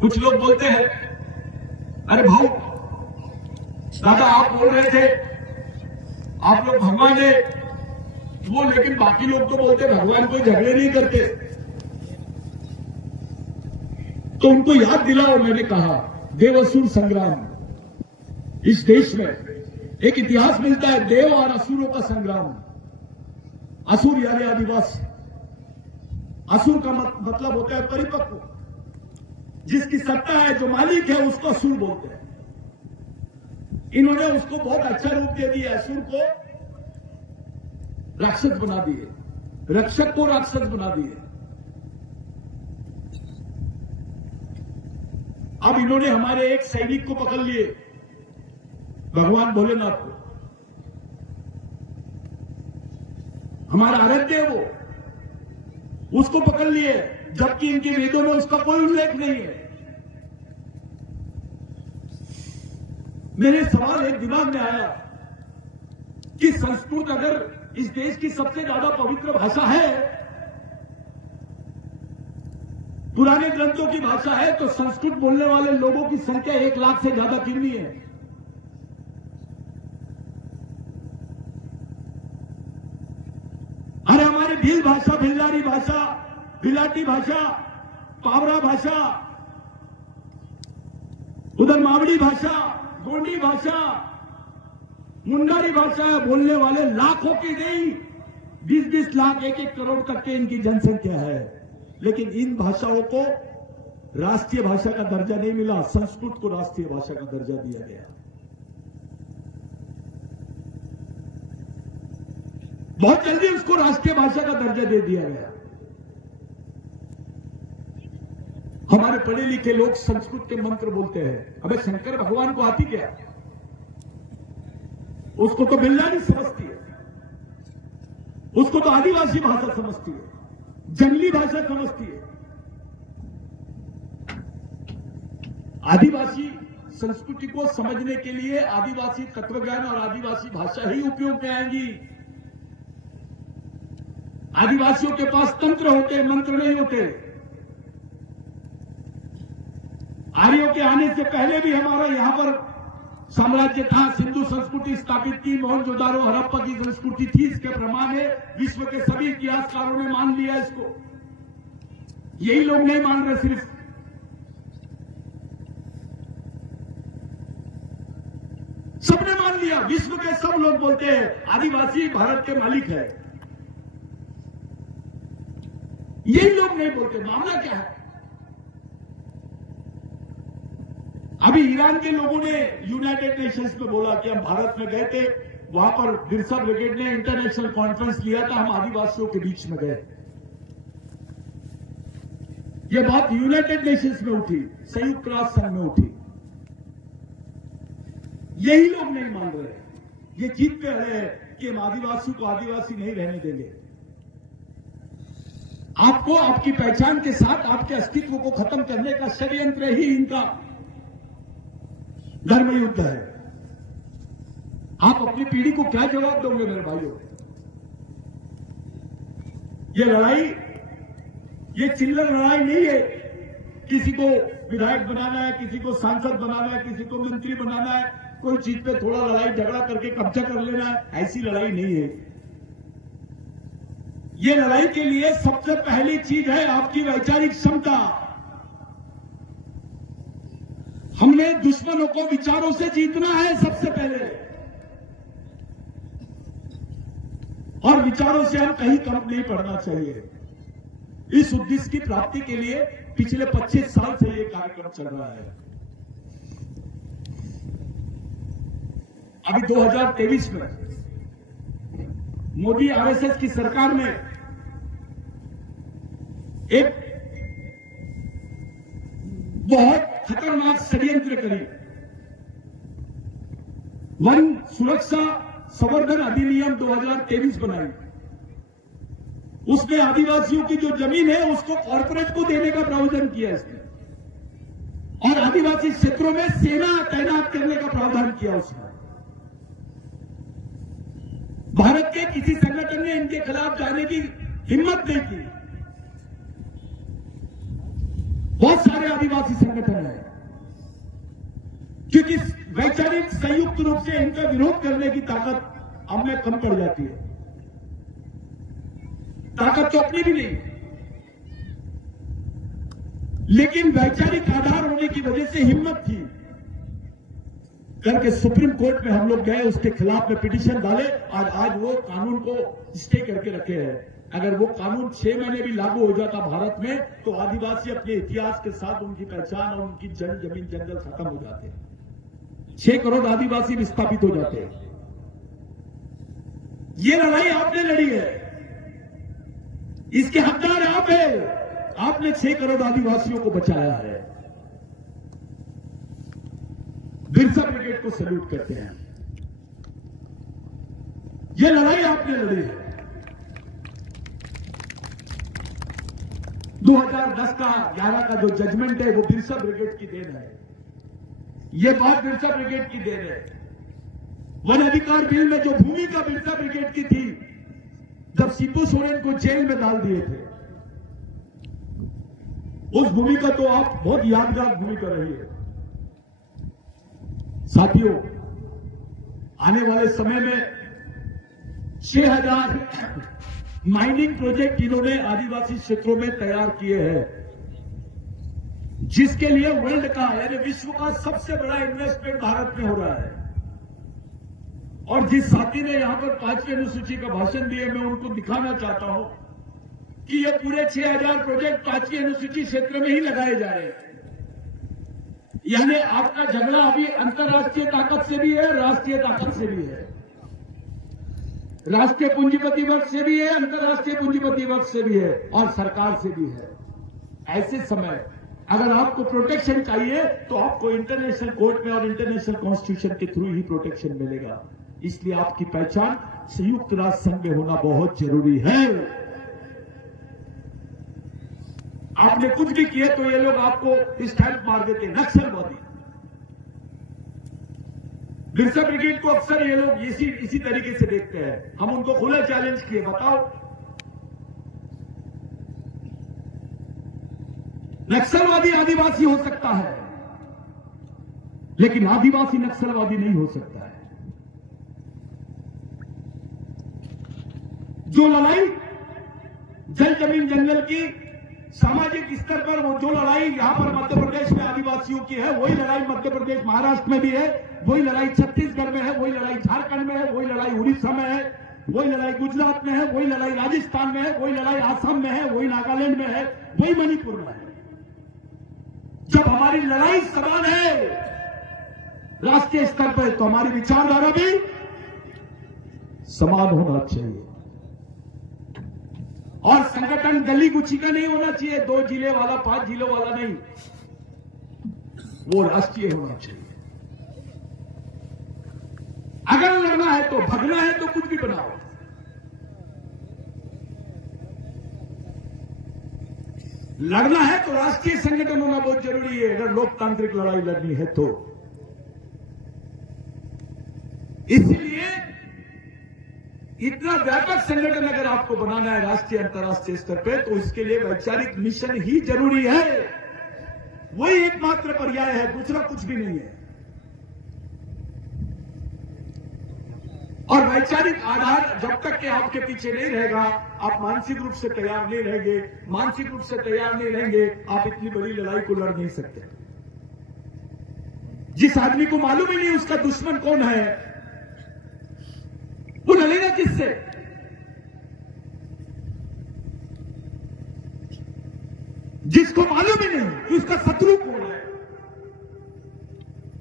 कुछ लोग बोलते हैं, अरे भाऊ दादा आप बोल रहे थे आप लोग भगवान है वो, लेकिन बाकी लोग तो बोलते भगवान कोई झगड़े नहीं करते। तो उनको याद दिलाओ, मैंने कहा देव-असुर संग्राम, इस देश में एक इतिहास मिलता है, देव और असुरों का संग्राम। असुर यानी आदिवासी, असुर का मतलब होता है परिपक्व, जिसकी सत्ता है, जो मालिक है उसको असुर बोलते हैं। इन्होंने उसको बहुत अच्छा रूप दे दिया, असुर को राक्षस बना दिए, रक्षक को राक्षस बना दिए। अब इन्होंने हमारे एक सैनिक को पकड़ लिए, भगवान भोलेनाथ को, हमारा आराध्य है वो, उसको पकड़ लिए, जबकि इनके वेदों में उसका कोई उल्लेख नहीं है। मेरे सवाल एक दिमाग में आया कि संस्कृत अगर इस देश की सबसे ज्यादा पवित्र भाषा है, पुराने ग्रंथों की भाषा है, तो संस्कृत बोलने वाले लोगों की संख्या 1 लाख से ज्यादा कितनी है? अरे हमारी भील भाषा, भिल्लारी भाषा, बिलाटी भाषा, पावरा भाषा, उधर मावड़ी भाषा, गोंडी भाषा, मुंडारी भाषा बोलने वाले लाखों की नहीं, 20-20 लाख, 1-1 करोड़ तक के इनकी जनसंख्या है। लेकिन इन भाषाओं को राष्ट्रीय भाषा का दर्जा नहीं मिला, संस्कृत को राष्ट्रीय भाषा का दर्जा दिया गया। बहुत जल्दी उसको राष्ट्रीय भाषा का दर्जा दे दिया गया। हमारे पढ़े लिखे लोग संस्कृत के मंत्र बोलते हैं। अबे शंकर भगवान को आती क्या? उसको तो बिल्लारी समझती है, उसको तो आदिवासी भाषा समझती है, जंगली भाषा समझती है। आदिवासी संस्कृति को समझने के लिए आदिवासी तत्वज्ञान और आदिवासी भाषा ही उपयोग में आएंगी। आदिवासियों के पास तंत्र होते, मंत्र नहीं होते। आर्यों के आने से पहले भी हमारा यहां पर साम्राज्य था, सिंधु संस्कृति स्थापित की, मोहनजोदारो हड़प्पा की संस्कृति थी। इसके प्रमाण है, विश्व के सभी इतिहासकारों ने मान लिया इसको। यही लोग नहीं मान रहे, सिर्फ सबने मान लिया। विश्व के सब लोग बोलते हैं आदिवासी भारत के मालिक है। यही लोग नहीं बोलते। मामला क्या है? अभी ईरान के लोगों ने यूनाइटेड नेशंस में बोला कि हम भारत में गए थे, वहां पर बिरसा ब्रिगेड ने इंटरनेशनल कॉन्फ्रेंस लिया था, हम आदिवासियों के बीच में गए। यह बात यूनाइटेड नेशंस में उठी, संयुक्त राष्ट्र संघ में उठी। यही लोग नहीं मान रहे, ये जीत पे रहे कि हम आदिवासी को आदिवासी नहीं रहने देंगे। आपको आपकी पहचान के साथ आपके अस्तित्व को खत्म करने का षड्यंत्र ही इनका धर्म युद्ध है। आप अपनी पीढ़ी को क्या जवाब दोगे मेरे भाइयों? ये लड़ाई ये चिल्लर लड़ाई नहीं है। किसी को विधायक बनाना है, किसी को सांसद बनाना है, किसी को मंत्री बनाना है, कोई चीज पे थोड़ा लड़ाई झगड़ा करके कब्जा कर लेना है, ऐसी लड़ाई नहीं है। ये लड़ाई के लिए सबसे पहली चीज है आपकी वैचारिक क्षमता। हमने दुश्मनों को विचारों से जीतना है सबसे पहले, और विचारों से हम कहीं कम नहीं पड़ना चाहिए। इस उद्देश्य की प्राप्ति के लिए पिछले 25 साल से ये कार्यक्रम चल रहा है। अभी 2023 में मोदी आरएसएस की सरकार ने एक बहुत खतरनाक षड्यंत्र करी। वन सुरक्षा संवर्धन अधिनियम 2023 बनाई। उसमें आदिवासियों की जो जमीन है उसको कॉर्पोरेट को देने का प्रावधान किया इसने, और आदिवासी क्षेत्रों में सेना तैनात करने का प्रावधान किया उसने। भारत के किसी संगठन ने इनके खिलाफ जाने की हिम्मत नहीं की। बहुत सारे आदिवासी संगठन हैं, क्योंकि वैचारिक संयुक्त रूप से इनका विरोध करने की ताकत हमें कम पड़ जाती है। ताकत तो अपनी भी नहीं, लेकिन वैचारिक आधार होने की वजह से हिम्मत थी करके सुप्रीम कोर्ट में हम लोग गए, उसके खिलाफ में पिटीशन डाले, और आज वो कानून को स्टे करके रखे हैं। अगर वो कानून 6 महीने भी लागू हो जाता भारत में, तो आदिवासी अपने इतिहास के साथ उनकी पहचान और उनकी जमीन जंगल खत्म हो जाते। 6 करोड़ आदिवासी विस्थापित हो जाते। ये लड़ाई आपने लड़ी है, इसके हकदार आप हैं। आपने 6 करोड़ आदिवासियों को बचाया है। बिरसा ब्रिगेड को सैल्यूट करते हैं। यह लड़ाई आपने लड़ी है। 2010 का 11 का जो जजमेंट है वो बिरसा ब्रिगेड की देन है। यह बात बिरसा ब्रिगेड की देन है। वन अधिकार बिल में जो भूमिका बिरसा ब्रिगेड की थी, जब शिबू सोरेन को जेल में डाल दिए थे, उस भूमिका तो आप बहुत यादगार भूमिका रही है। साथियों, आने वाले समय में 6000 माइनिंग प्रोजेक्ट इन्होंने आदिवासी क्षेत्रों में तैयार किए हैं, जिसके लिए वर्ल्ड का यानी विश्व का सबसे बड़ा इन्वेस्टमेंट भारत में हो रहा है। और जिस साथी ने यहां पर 5वीं अनुसूची का भाषण दिया, मैं उनको दिखाना चाहता हूं कि ये पूरे 6000 प्रोजेक्ट 5वीं अनुसूची क्षेत्र में ही लगाए जा रहे हैं। यानी आपका झगड़ा अभी अंतर्राष्ट्रीय ताकत से भी है, राष्ट्रीय ताकत से भी है, राष्ट्रीय पूंजीपति वर्ग से भी है, अंतर्राष्ट्रीय पूंजीपति वर्ग से भी है, और सरकार से भी है। ऐसे समय अगर आपको प्रोटेक्शन चाहिए तो आपको इंटरनेशनल कोर्ट में और इंटरनेशनल कॉन्स्टिट्यूशन के थ्रू ही प्रोटेक्शन मिलेगा। इसलिए आपकी पहचान संयुक्त राष्ट्र संघ में होना बहुत जरूरी है। आपने कुछ भी किए तो ये लोग आपको स्टैंप मार देते, नक्सलवादी। बिरसा ब्रिगेड को अक्सर ये लोग इसी तरीके से देखते हैं। हम उनको खुला चैलेंज किए, बताओ नक्सलवादी आदिवासी हो सकता है, लेकिन आदिवासी नक्सलवादी नहीं हो सकता है। जो लड़ाई जल जमीन जंगल की सामाजिक स्तर पर, वो जो लड़ाई यहां पर मध्य प्रदेश में आदिवासियों की है, वही लड़ाई मध्य प्रदेश महाराष्ट्र में भी है, वही लड़ाई छत्तीसगढ़ में है, वही लड़ाई झारखंड में है, वही लड़ाई उड़ीसा में है, वही लड़ाई गुजरात में है, वही लड़ाई राजस्थान में है, वही लड़ाई आसाम में है, वही नागालैंड में है, वही मणिपुर में है। जब हमारी लड़ाई समान है राष्ट्रीय स्तर पर, तो हमारी विचारधारा भी समान होना चाहिए। और संगठन गली गुची का नहीं होना चाहिए, 2 जिले वाला 5 जिलों वाला नहीं, वो राष्ट्रीय होना चाहिए। अगर लड़ना है तो, भगना है तो कुछ भी बनाओ। लड़ना है तो राष्ट्रीय संगठन होना बहुत जरूरी है, अगर लोकतांत्रिक लड़ाई लड़नी है तो। इसलिए इतना व्यापक संगठन अगर आपको बनाना है राष्ट्रीय अंतर्राष्ट्रीय स्तर पे, तो इसके लिए वैचारिक मिशन ही जरूरी है। वही एकमात्र पर्याय है, दूसरा कुछ भी नहीं है। और वैचारिक आधार जब तक कि आपके पीछे नहीं रहेगा, आप मानसिक रूप से तैयार नहीं रहेंगे, मानसिक रूप से तैयार नहीं रहेंगे, आप इतनी बड़ी लड़ाई को लड़ नहीं सकते। जिस आदमी को मालूम ही नहीं उसका दुश्मन कौन है, वो लड़ेगा किससे? जिसको मालूम ही नहीं कि उसका शत्रु कौन है,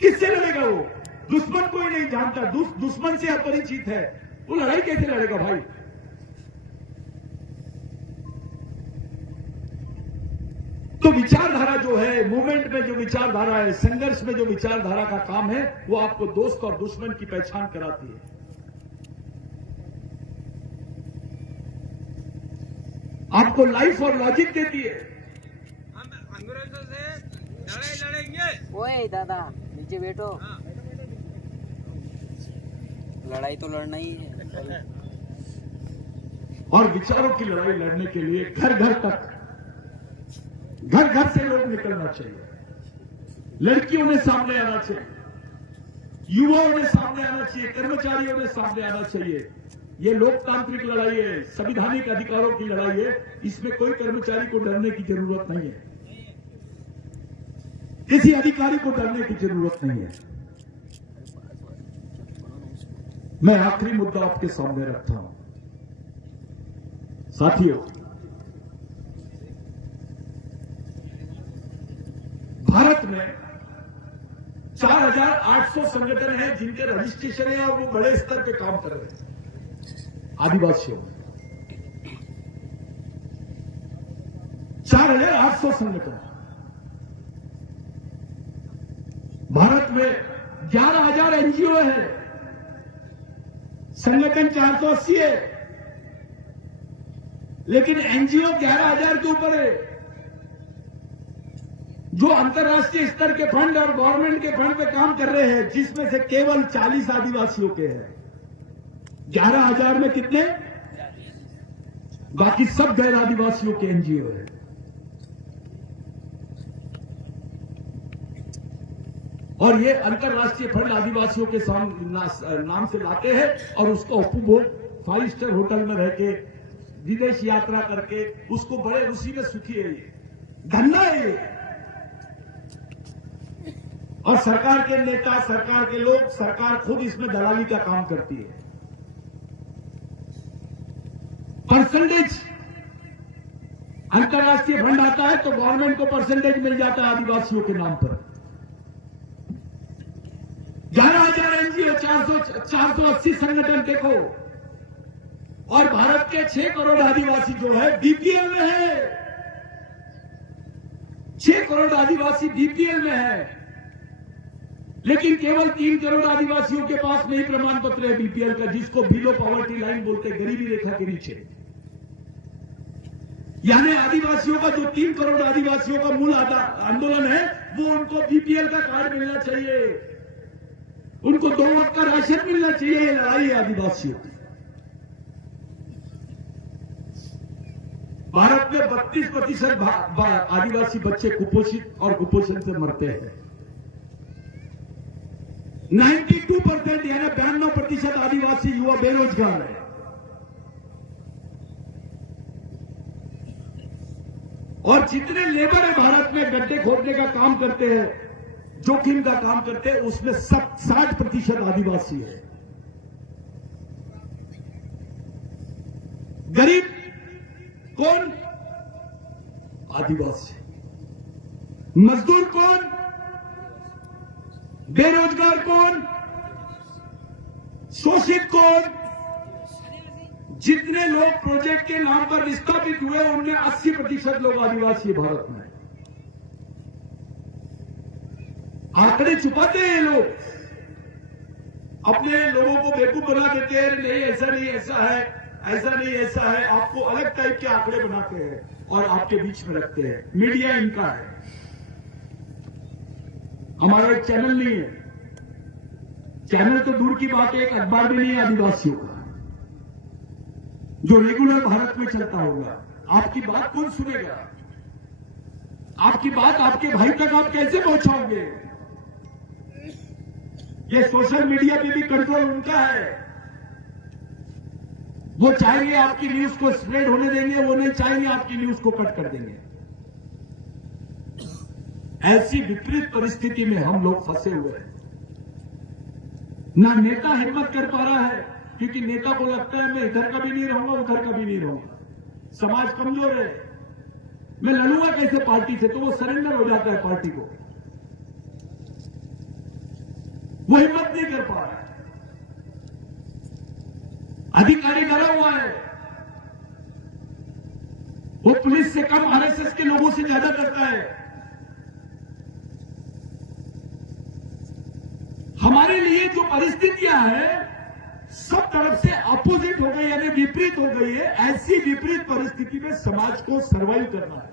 किससे लड़ेगा वो? दुश्मन को ही नहीं जानता, दुश्मन से अपरिचित है, वो लड़ाई कैसे लड़ेगा भाई? तो विचारधारा जो है, मूवमेंट में जो विचारधारा है, संघर्ष में जो विचारधारा का काम है, वो आपको दोस्त और दुश्मन की पहचान कराती है। आपको लाइफ और लॉजिक देती है। हम अंग्रेजों से लड़ाई लड़ेंगे। ओए दादा नीचे बैठो। लड़ाई तो लड़ना ही है। और विचारों की लड़ाई लड़ने के लिए घर घर तक, घर घर से लोग निकलना चाहिए। लड़कियों ने सामने आना चाहिए, युवाओं ने सामने आना चाहिए, कर्मचारियों ने सामने आना चाहिए। ये लोकतांत्रिक लड़ाई है, संवैधानिक अधिकारों की लड़ाई है। इसमें कोई कर्मचारी को डरने की जरूरत नहीं है, किसी अधिकारी को डरने की जरूरत नहीं है। मैं आखिरी मुद्दा आपके सामने रखता हूं। साथियों, भारत में 4800 संगठन हैं जिनके रजिस्ट्रेशन है और वो बड़े स्तर पे काम कर रहे हैं आदिवासियों में। 4800 संगठन। भारत में 11000 एनजीओ है, संगठन 480 है, लेकिन एनजीओ 11000 के ऊपर है। जो अंतर्राष्ट्रीय स्तर के फंड और गवर्नमेंट के फंड पे काम कर रहे हैं, जिसमें से केवल 40 आदिवासियों के हैं। 11000 में कितने? बाकी सब गैर आदिवासियों के एनजीओ है। और ये अंतर्राष्ट्रीय फंड आदिवासियों के नाम से लाते हैं और उसका उपभोग 5 स्टार होटल में रह के, विदेश यात्रा करके, उसको बड़े उसी में सुखी है। ये धंधा है ये। और सरकार के नेता, सरकार के लोग, सरकार खुद इसमें दलाली का काम करती है। परसेंटेज, अंतर्राष्ट्रीय फंड आता है तो गवर्नमेंट को परसेंटेज मिल जाता है आदिवासियों के नाम पर। 11000 एनजीओ, 480 संगठन देखो, और भारत के 6 करोड़ आदिवासी जो है बीपीएल में है। 6 करोड़ आदिवासी बीपीएल में है, लेकिन केवल 3 करोड़ आदिवासियों के पास नहीं प्रमाण पत्र है बीपीएल का, जिसको बिलो पॉवर्टी लाइन बोलते, गरीबी रेखा के नीचे। यानी आदिवासियों का, जो 3 करोड़ आदिवासियों का मूल आंदोलन है, वो उनको बीपीएल का कार्ड मिलना चाहिए, उनको 2 वक्त का राशन मिलना चाहिए। ये लड़ाई है आदिवासियों की। भारत में 32% आदिवासी बच्चे कुपोषित और कुपोषण से मरते हैं। 92% यानी 92% आदिवासी युवा बेरोजगार है। और जितने लेबर है भारत में गड्ढे खोदने का काम करते हैं, जोखिम का काम करते हैं, उसमें 60% आदिवासी है। गरीब कौन? आदिवासी। मजदूर कौन? बेरोजगार कौन? शोषित कौन? जितने लोग प्रोजेक्ट के नाम पर विस्थापित हुए, उनमें 80% लोग आदिवासी भारत में। आंकड़े छुपाते हैं लोग, अपने लोगों को बेवकूफ बना देते हैं। नहीं ऐसा नहीं, ऐसा है, ऐसा नहीं, ऐसा है। आपको अलग टाइप के आंकड़े बनाते हैं और आपके बीच में रखते हैं। मीडिया इनका है, हमारा एक चैनल नहीं है। चैनल तो दूर की बात है, एक अखबार भी नहीं है आदिवासियों का। जो रेगुलर भारत में चलता होगा, आपकी बात कौन सुनेगा? आपकी बात आपके भाई तक आप कैसे पहुंचाओगे? ये सोशल मीडिया पे भी कंट्रोल उनका है। वो चाहेंगे आपकी न्यूज को स्प्रेड होने देंगे, वो नहीं चाहेंगे आपकी न्यूज को कट कर देंगे। ऐसी विपरीत परिस्थिति में हम लोग फंसे हुए हैं। ना नेता हिम्मत कर पा रहा है, क्योंकि नेता को लगता है मैं इधर का भी नहीं रहूंगा, उधर का भी नहीं रहूंगा, समाज कमजोर है, मैं लड़ूंगा कैसे पार्टी से, तो वो सरेंडर हो जाता है पार्टी को। वो हिम्मत नहीं कर पा रहा है। अधिकारी डरा हुआ है, वो पुलिस से कम आरएसएस के लोगों से ज्यादा करता है। हमारे लिए जो परिस्थितियां हैं सब तरफ से अपोजिट हो गई, यानी विपरीत हो गई है। ऐसी विपरीत परिस्थिति में समाज को सर्वाइव करना है,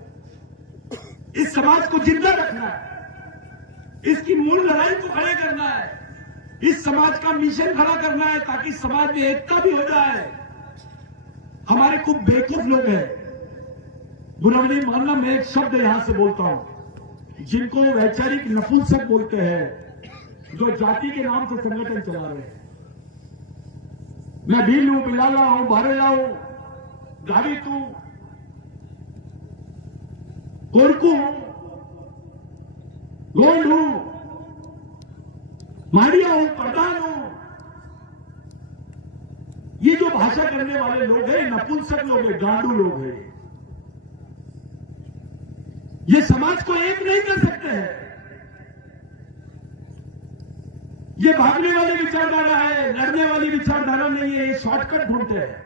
इस समाज को जिंदा रखना है, इसकी मूल लड़ाई को खड़े करना है, इस समाज का मिशन खड़ा करना है, ताकि समाज में एकता भी हो जाए। हमारे खूब बेवकूफ लोग हैं, बुरा नहीं मानना, मैं एक शब्द यहां से बोलता हूं, जिनको वैचारिक नपुंसक बोलते हैं, जो जाति के नाम से संगठन चला रहे हैं। मैं भील हूं, बिलाला हूं, बारेला हूं, गाड़ी तू, कोरकू हूं, गोंड हूं, मारिया हूं, प्रधान हूं। ये जो भाषा करने वाले लोग हैं, नपुंसक लोग हैं, गांडू लोग हैं। ये समाज को एक नहीं कर सकते हैं। ये भागने वाली विचारधारा है, लड़ने वाली विचारधारा नहीं है। ये शॉर्टकट ढूंढते हैं।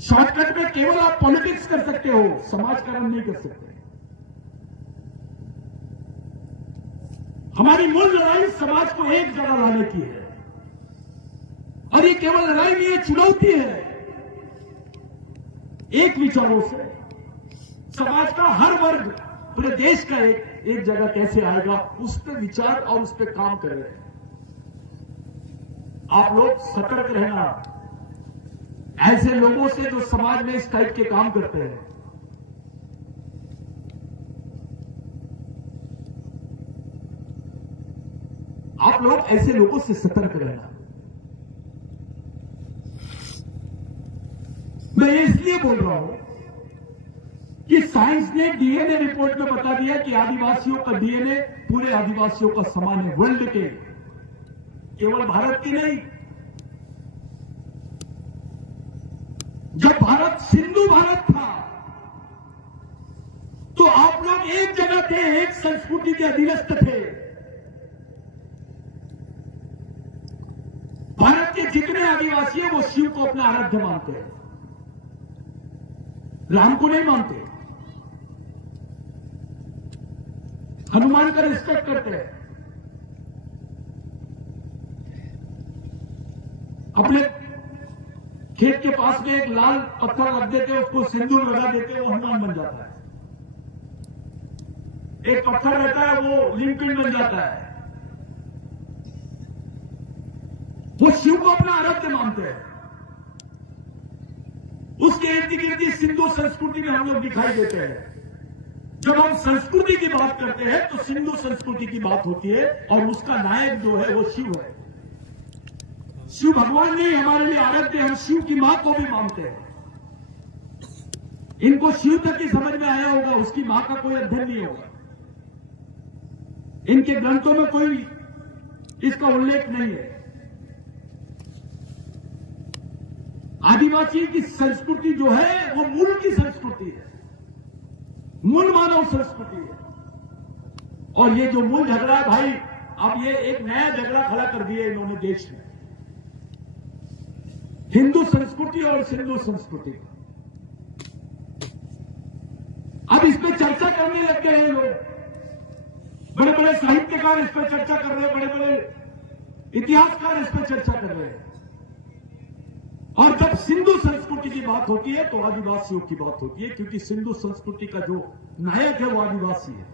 शॉर्टकट में केवल आप पॉलिटिक्स कर सकते हो, समाज का रन नहीं कर सकते। हमारी मूल लड़ाई समाज को एक जगह लाने की है, और ये केवल लड़ाई नहीं है, चुनौती है। एक विचारों से समाज का हर वर्ग पूरे देश का एक जगह कैसे आएगा, उस पर विचार और उस पर काम कर रहे हैं। आप लोग सतर्क रहना ऐसे लोगों से जो समाज में इस टाइप के काम करते हैं। आप लोग ऐसे लोगों से सतर्क रहना। मैं ये इसलिए बोल रहा हूं कि साइंस ने डीएनए रिपोर्ट में बता दिया कि आदिवासियों का डीएनए पूरे आदिवासियों का समान है, वर्ल्ड के, केवल भारत की नहीं। जब भारत सिंधु भारत था तो आप लोग एक जगह थे, एक संस्कृति के अधीनस्थ थे। भारत के जितने आदिवासी हैं वो शिव को अपना आराध्य मानते हैं, राम को नहीं मानते, हनुमान का रिस्पेक्ट करते हैं। अपने खेत के पास में एक लाल पत्थर रख देते, उसको सिंदूर लगा देते, वो हनुमान बन जाता है। एक पत्थर रहता है, वो लिंकपिन बन जाता है। वो शिव को अपना आराध्य मानते हैं। उसके इर्द गिर्द सिंधु संस्कृति में हम लोग दिखाई देते हैं। जब हम संस्कृति की बात करते हैं तो सिंधु संस्कृति की बात होती है, और उसका नायक जो है वो शिव है। शिव भगवान नहीं हमारे लिए आराध्य, हम शिव की मां को भी मानते हैं। इनको शिव तक ही समझ में आया होगा, उसकी मां का कोई अध्ययन नहीं होगा। इनके ग्रंथों में कोई इसका उल्लेख नहीं है। आदिवासी की संस्कृति जो है वो मूल की संस्कृति है, मूल मानव संस्कृति है। और ये जो मूल झगड़ा है भाई, अब ये एक नया झगड़ा खड़ा कर दिया इन्होंने देश में, हिंदू संस्कृति और सिंधु संस्कृति। अब इस पे चर्चा करने लग गए हैं लोग, बड़े बड़े साहित्यकार इस पर चर्चा कर रहे हैं, बड़े बड़े इतिहासकार इस पर चर्चा कर रहे हैं। और जब सिंधु संस्कृति की बात होती है तो आदिवासियों की बात होती है, क्योंकि सिंधु संस्कृति का जो नायक है वो आदिवासी है।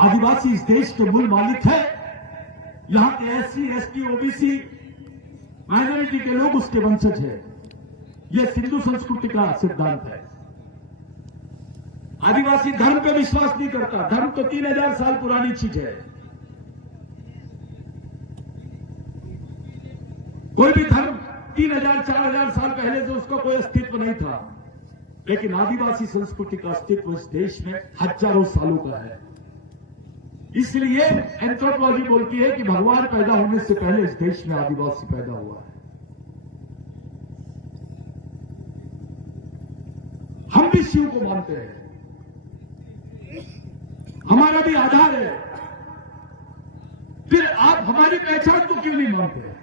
आदिवासी इस देश के मूल मालिक है। यहां के एससी, एसटी, ओबीसी माइनॉरिटी के लोग उसके वंशज हैं। यह सिंधु संस्कृति का सिद्धांत है। आदिवासी धर्म पे विश्वास नहीं करता। धर्म तो 3000 साल पुरानी चीज है। कोई भी धर्म 3000 4000 साल पहले से उसका कोई अस्तित्व नहीं था, लेकिन आदिवासी संस्कृति का अस्तित्व इस देश में हजारों सालों का है। इसलिए एंथ्रोपोलॉजी बोलती है कि भगवान पैदा होने से पहले इस देश में आदिवासी पैदा हुआ है। हम भी शिव को मानते हैं, हमारा भी आधार है। फिर आप हमारी पहचान को क्यों नहीं मानते हैं?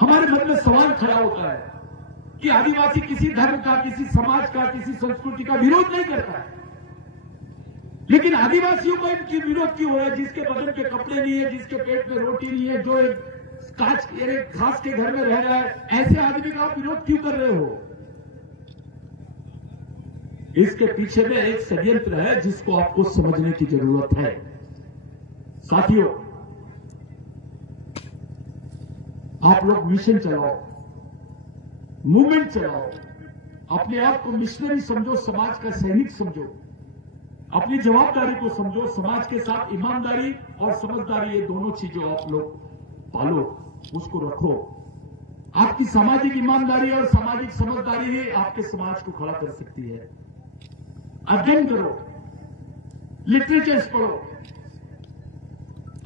हमारे मन में सवाल खड़ा होता है कि आदिवासी किसी धर्म का, किसी समाज का, किसी संस्कृति का विरोध नहीं करता है, लेकिन आदिवासियों को इनकी विरोध क्यों हो रहा है? जिसके बदन के कपड़े नहीं है, जिसके पेट में रोटी नहीं है, जो एक कांच घास के घर में रह रहा है, ऐसे आदमी का आप विरोध क्यों कर रहे हो? इसके पीछे में एक षड्यंत्र है जिसको आपको समझने की जरूरत है। साथियों, आप लोग मिशन चलाओ, मूवमेंट चलाओ, अपने आप को मिशनरी समझो, समाज का सैनिक समझो, अपनी जवाबदारी को समझो, समाज के साथ ईमानदारी और समझदारी, ये दोनों चीजें आप लोग पालो, उसको रखो। आपकी सामाजिक ईमानदारी और सामाजिक समझदारी ही आपके समाज को खड़ा कर सकती है। अध्ययन करो, लिटरेचर्स पढ़ो,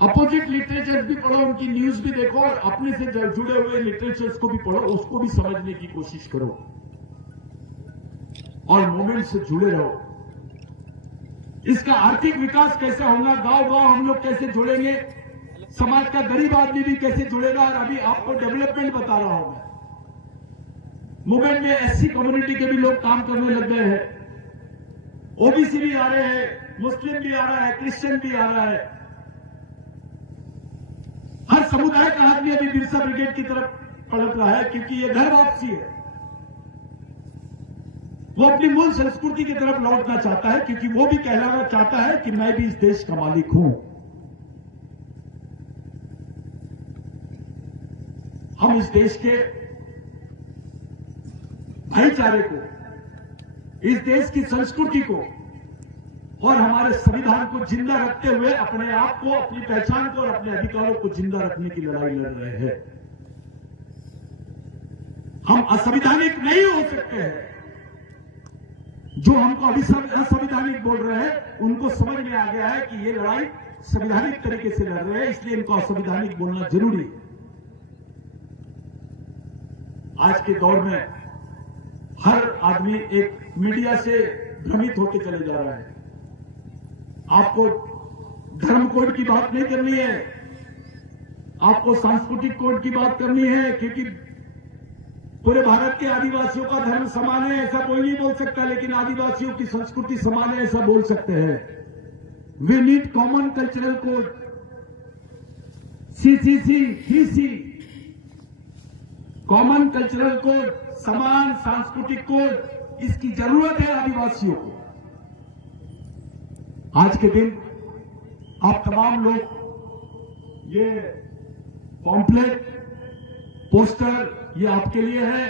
अपोजिट लिटरेचर्स भी पढ़ो, उनकी न्यूज भी देखो और अपने से जुड़े हुए लिटरेचर्स को भी पढ़ो, उसको भी समझने की कोशिश करो और मूवमेंट से जुड़े रहो। इसका आर्थिक विकास कैसे होगा, गांव गांव हम लोग कैसे जुड़ेंगे, समाज का गरीब आदमी भी कैसे जुड़ेगा, और अभी आपको डेवलपमेंट बता रहा हूं मैं। मूवमेंट में एससी कम्युनिटी के भी लोग काम करने लग गए हैं, ओबीसी भी आ रहे हैं, मुस्लिम भी आ रहा है, क्रिश्चियन भी आ रहा है। हर समुदाय का आदमी अभी बिरसा ब्रिगेड की तरफ पलट रहा है, क्योंकि ये घर वापसी है। वो अपनी मूल संस्कृति की तरफ लौटना चाहता है, क्योंकि वो भी कहलाना चाहता है कि मैं भी इस देश का मालिक हूं। हम इस देश के भाईचारे को, इस देश की संस्कृति को और हमारे संविधान को जिंदा रखते हुए अपने आप को, अपनी पहचान को और अपने अधिकारों को जिंदा रखने की लड़ाई लड़ रहे हैं। हम असंवैधानिक नहीं हो सकते हैं। जो हमको अभी असंवैधानिक बोल रहे हैं, उनको समझ में आ गया है कि ये लड़ाई संवैधानिक तरीके से लड़ रहे हैं, इसलिए इनको असंवैधानिक बोलना जरूरी है। आज के दौर में हर आदमी एक मीडिया से भ्रमित होते चले जा रहा है। आपको धर्म कोड की बात नहीं करनी है, आपको सांस्कृतिक कोड की बात करनी है, क्योंकि पूरे भारत के आदिवासियों का धर्म समान है ऐसा कोई नहीं बोल सकता, लेकिन आदिवासियों की संस्कृति समान है ऐसा बोल सकते हैं। We need common cultural code, CCC, common cultural code, समान सांस्कृतिक कोड, इसकी जरूरत है आदिवासियों को। आज के दिन आप तमाम लोग ये पॉम्पलेट, पोस्टर, ये आपके लिए है।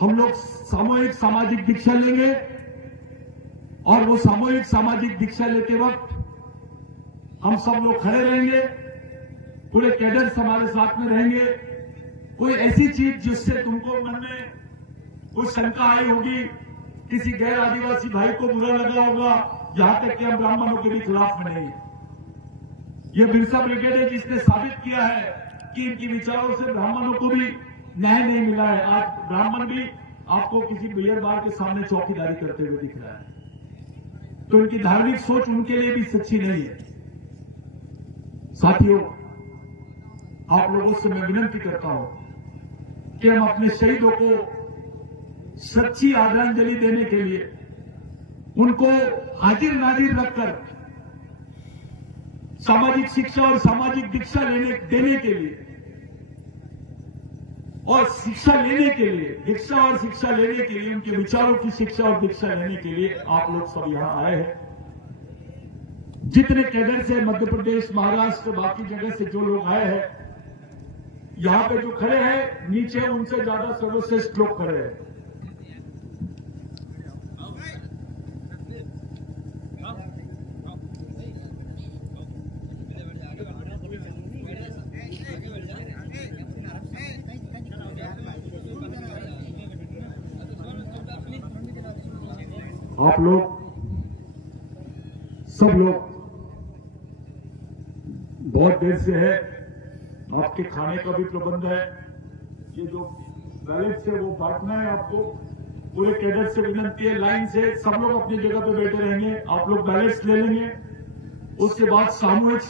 हम लोग सामूहिक सामाजिक दीक्षा लेंगे और वो सामूहिक सामाजिक दीक्षा लेते वक्त हम सब लोग खड़े रहेंगे, पूरे कैडर्स हमारे साथ में रहेंगे। कोई ऐसी चीज जिससे तुमको मन में कोई शंका आई होगी, किसी गैर आदिवासी भाई को बुरा लगा होगा, यहां तक कि हम ब्राह्मणों के भी खिलाफ में नहीं। ये बिरसा ब्रिगेड है जिसने साबित किया है कि इनकी विचारों से ब्राह्मणों को भी न्याय नहीं मिला है। आज ब्राह्मण भी आपको किसी बियर बार के सामने चौकीदारी करते हुए दिख रहा है, तो इनकी धार्मिक सोच उनके लिए भी सच्ची नहीं है। साथियों, आप लोगों से मैं विनती करता हूं कि हम अपने शहीदों को सच्ची आदरांजलि देने के लिए, उनको हाजिर नाजिर रखकर सामाजिक शिक्षा और सामाजिक दीक्षा देने के लिए और शिक्षा लेने के लिए, दीक्षा और शिक्षा लेने के लिए, उनके विचारों की शिक्षा और दीक्षा लेने के लिए आप लोग सब यहां आए हैं। जितने कैडर से मध्य प्रदेश, महाराष्ट्र, बाकी जगह से जो लोग आए हैं, यहां पे जो खड़े हैं नीचे उनसे ज्यादा सर्वश्रेष्ठ लोग खड़े हैं। आप लोग सब लोग बहुत देर से है, आपके खाने का भी प्रबंध है। ये जो बैलेट है वो बांटना है आपको। पूरे कैडर से विनती है, लाइन से सब लोग अपनी जगह पे बैठे रहेंगे। आप लोग बैलेट्स ले लेंगे। उसके बाद सामूहिक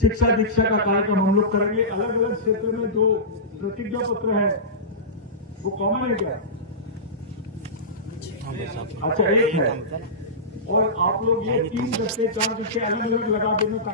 शिक्षा दीक्षा का कार्यक्रम हम लोग करेंगे। अलग अलग क्षेत्र में जो प्रतिज्ञा पत्र है वो कॉमन है क्या? अच्छा, एक है। और आप लोग ये 3 गट्टे 4 गट्टे अलग अलग लगा देना।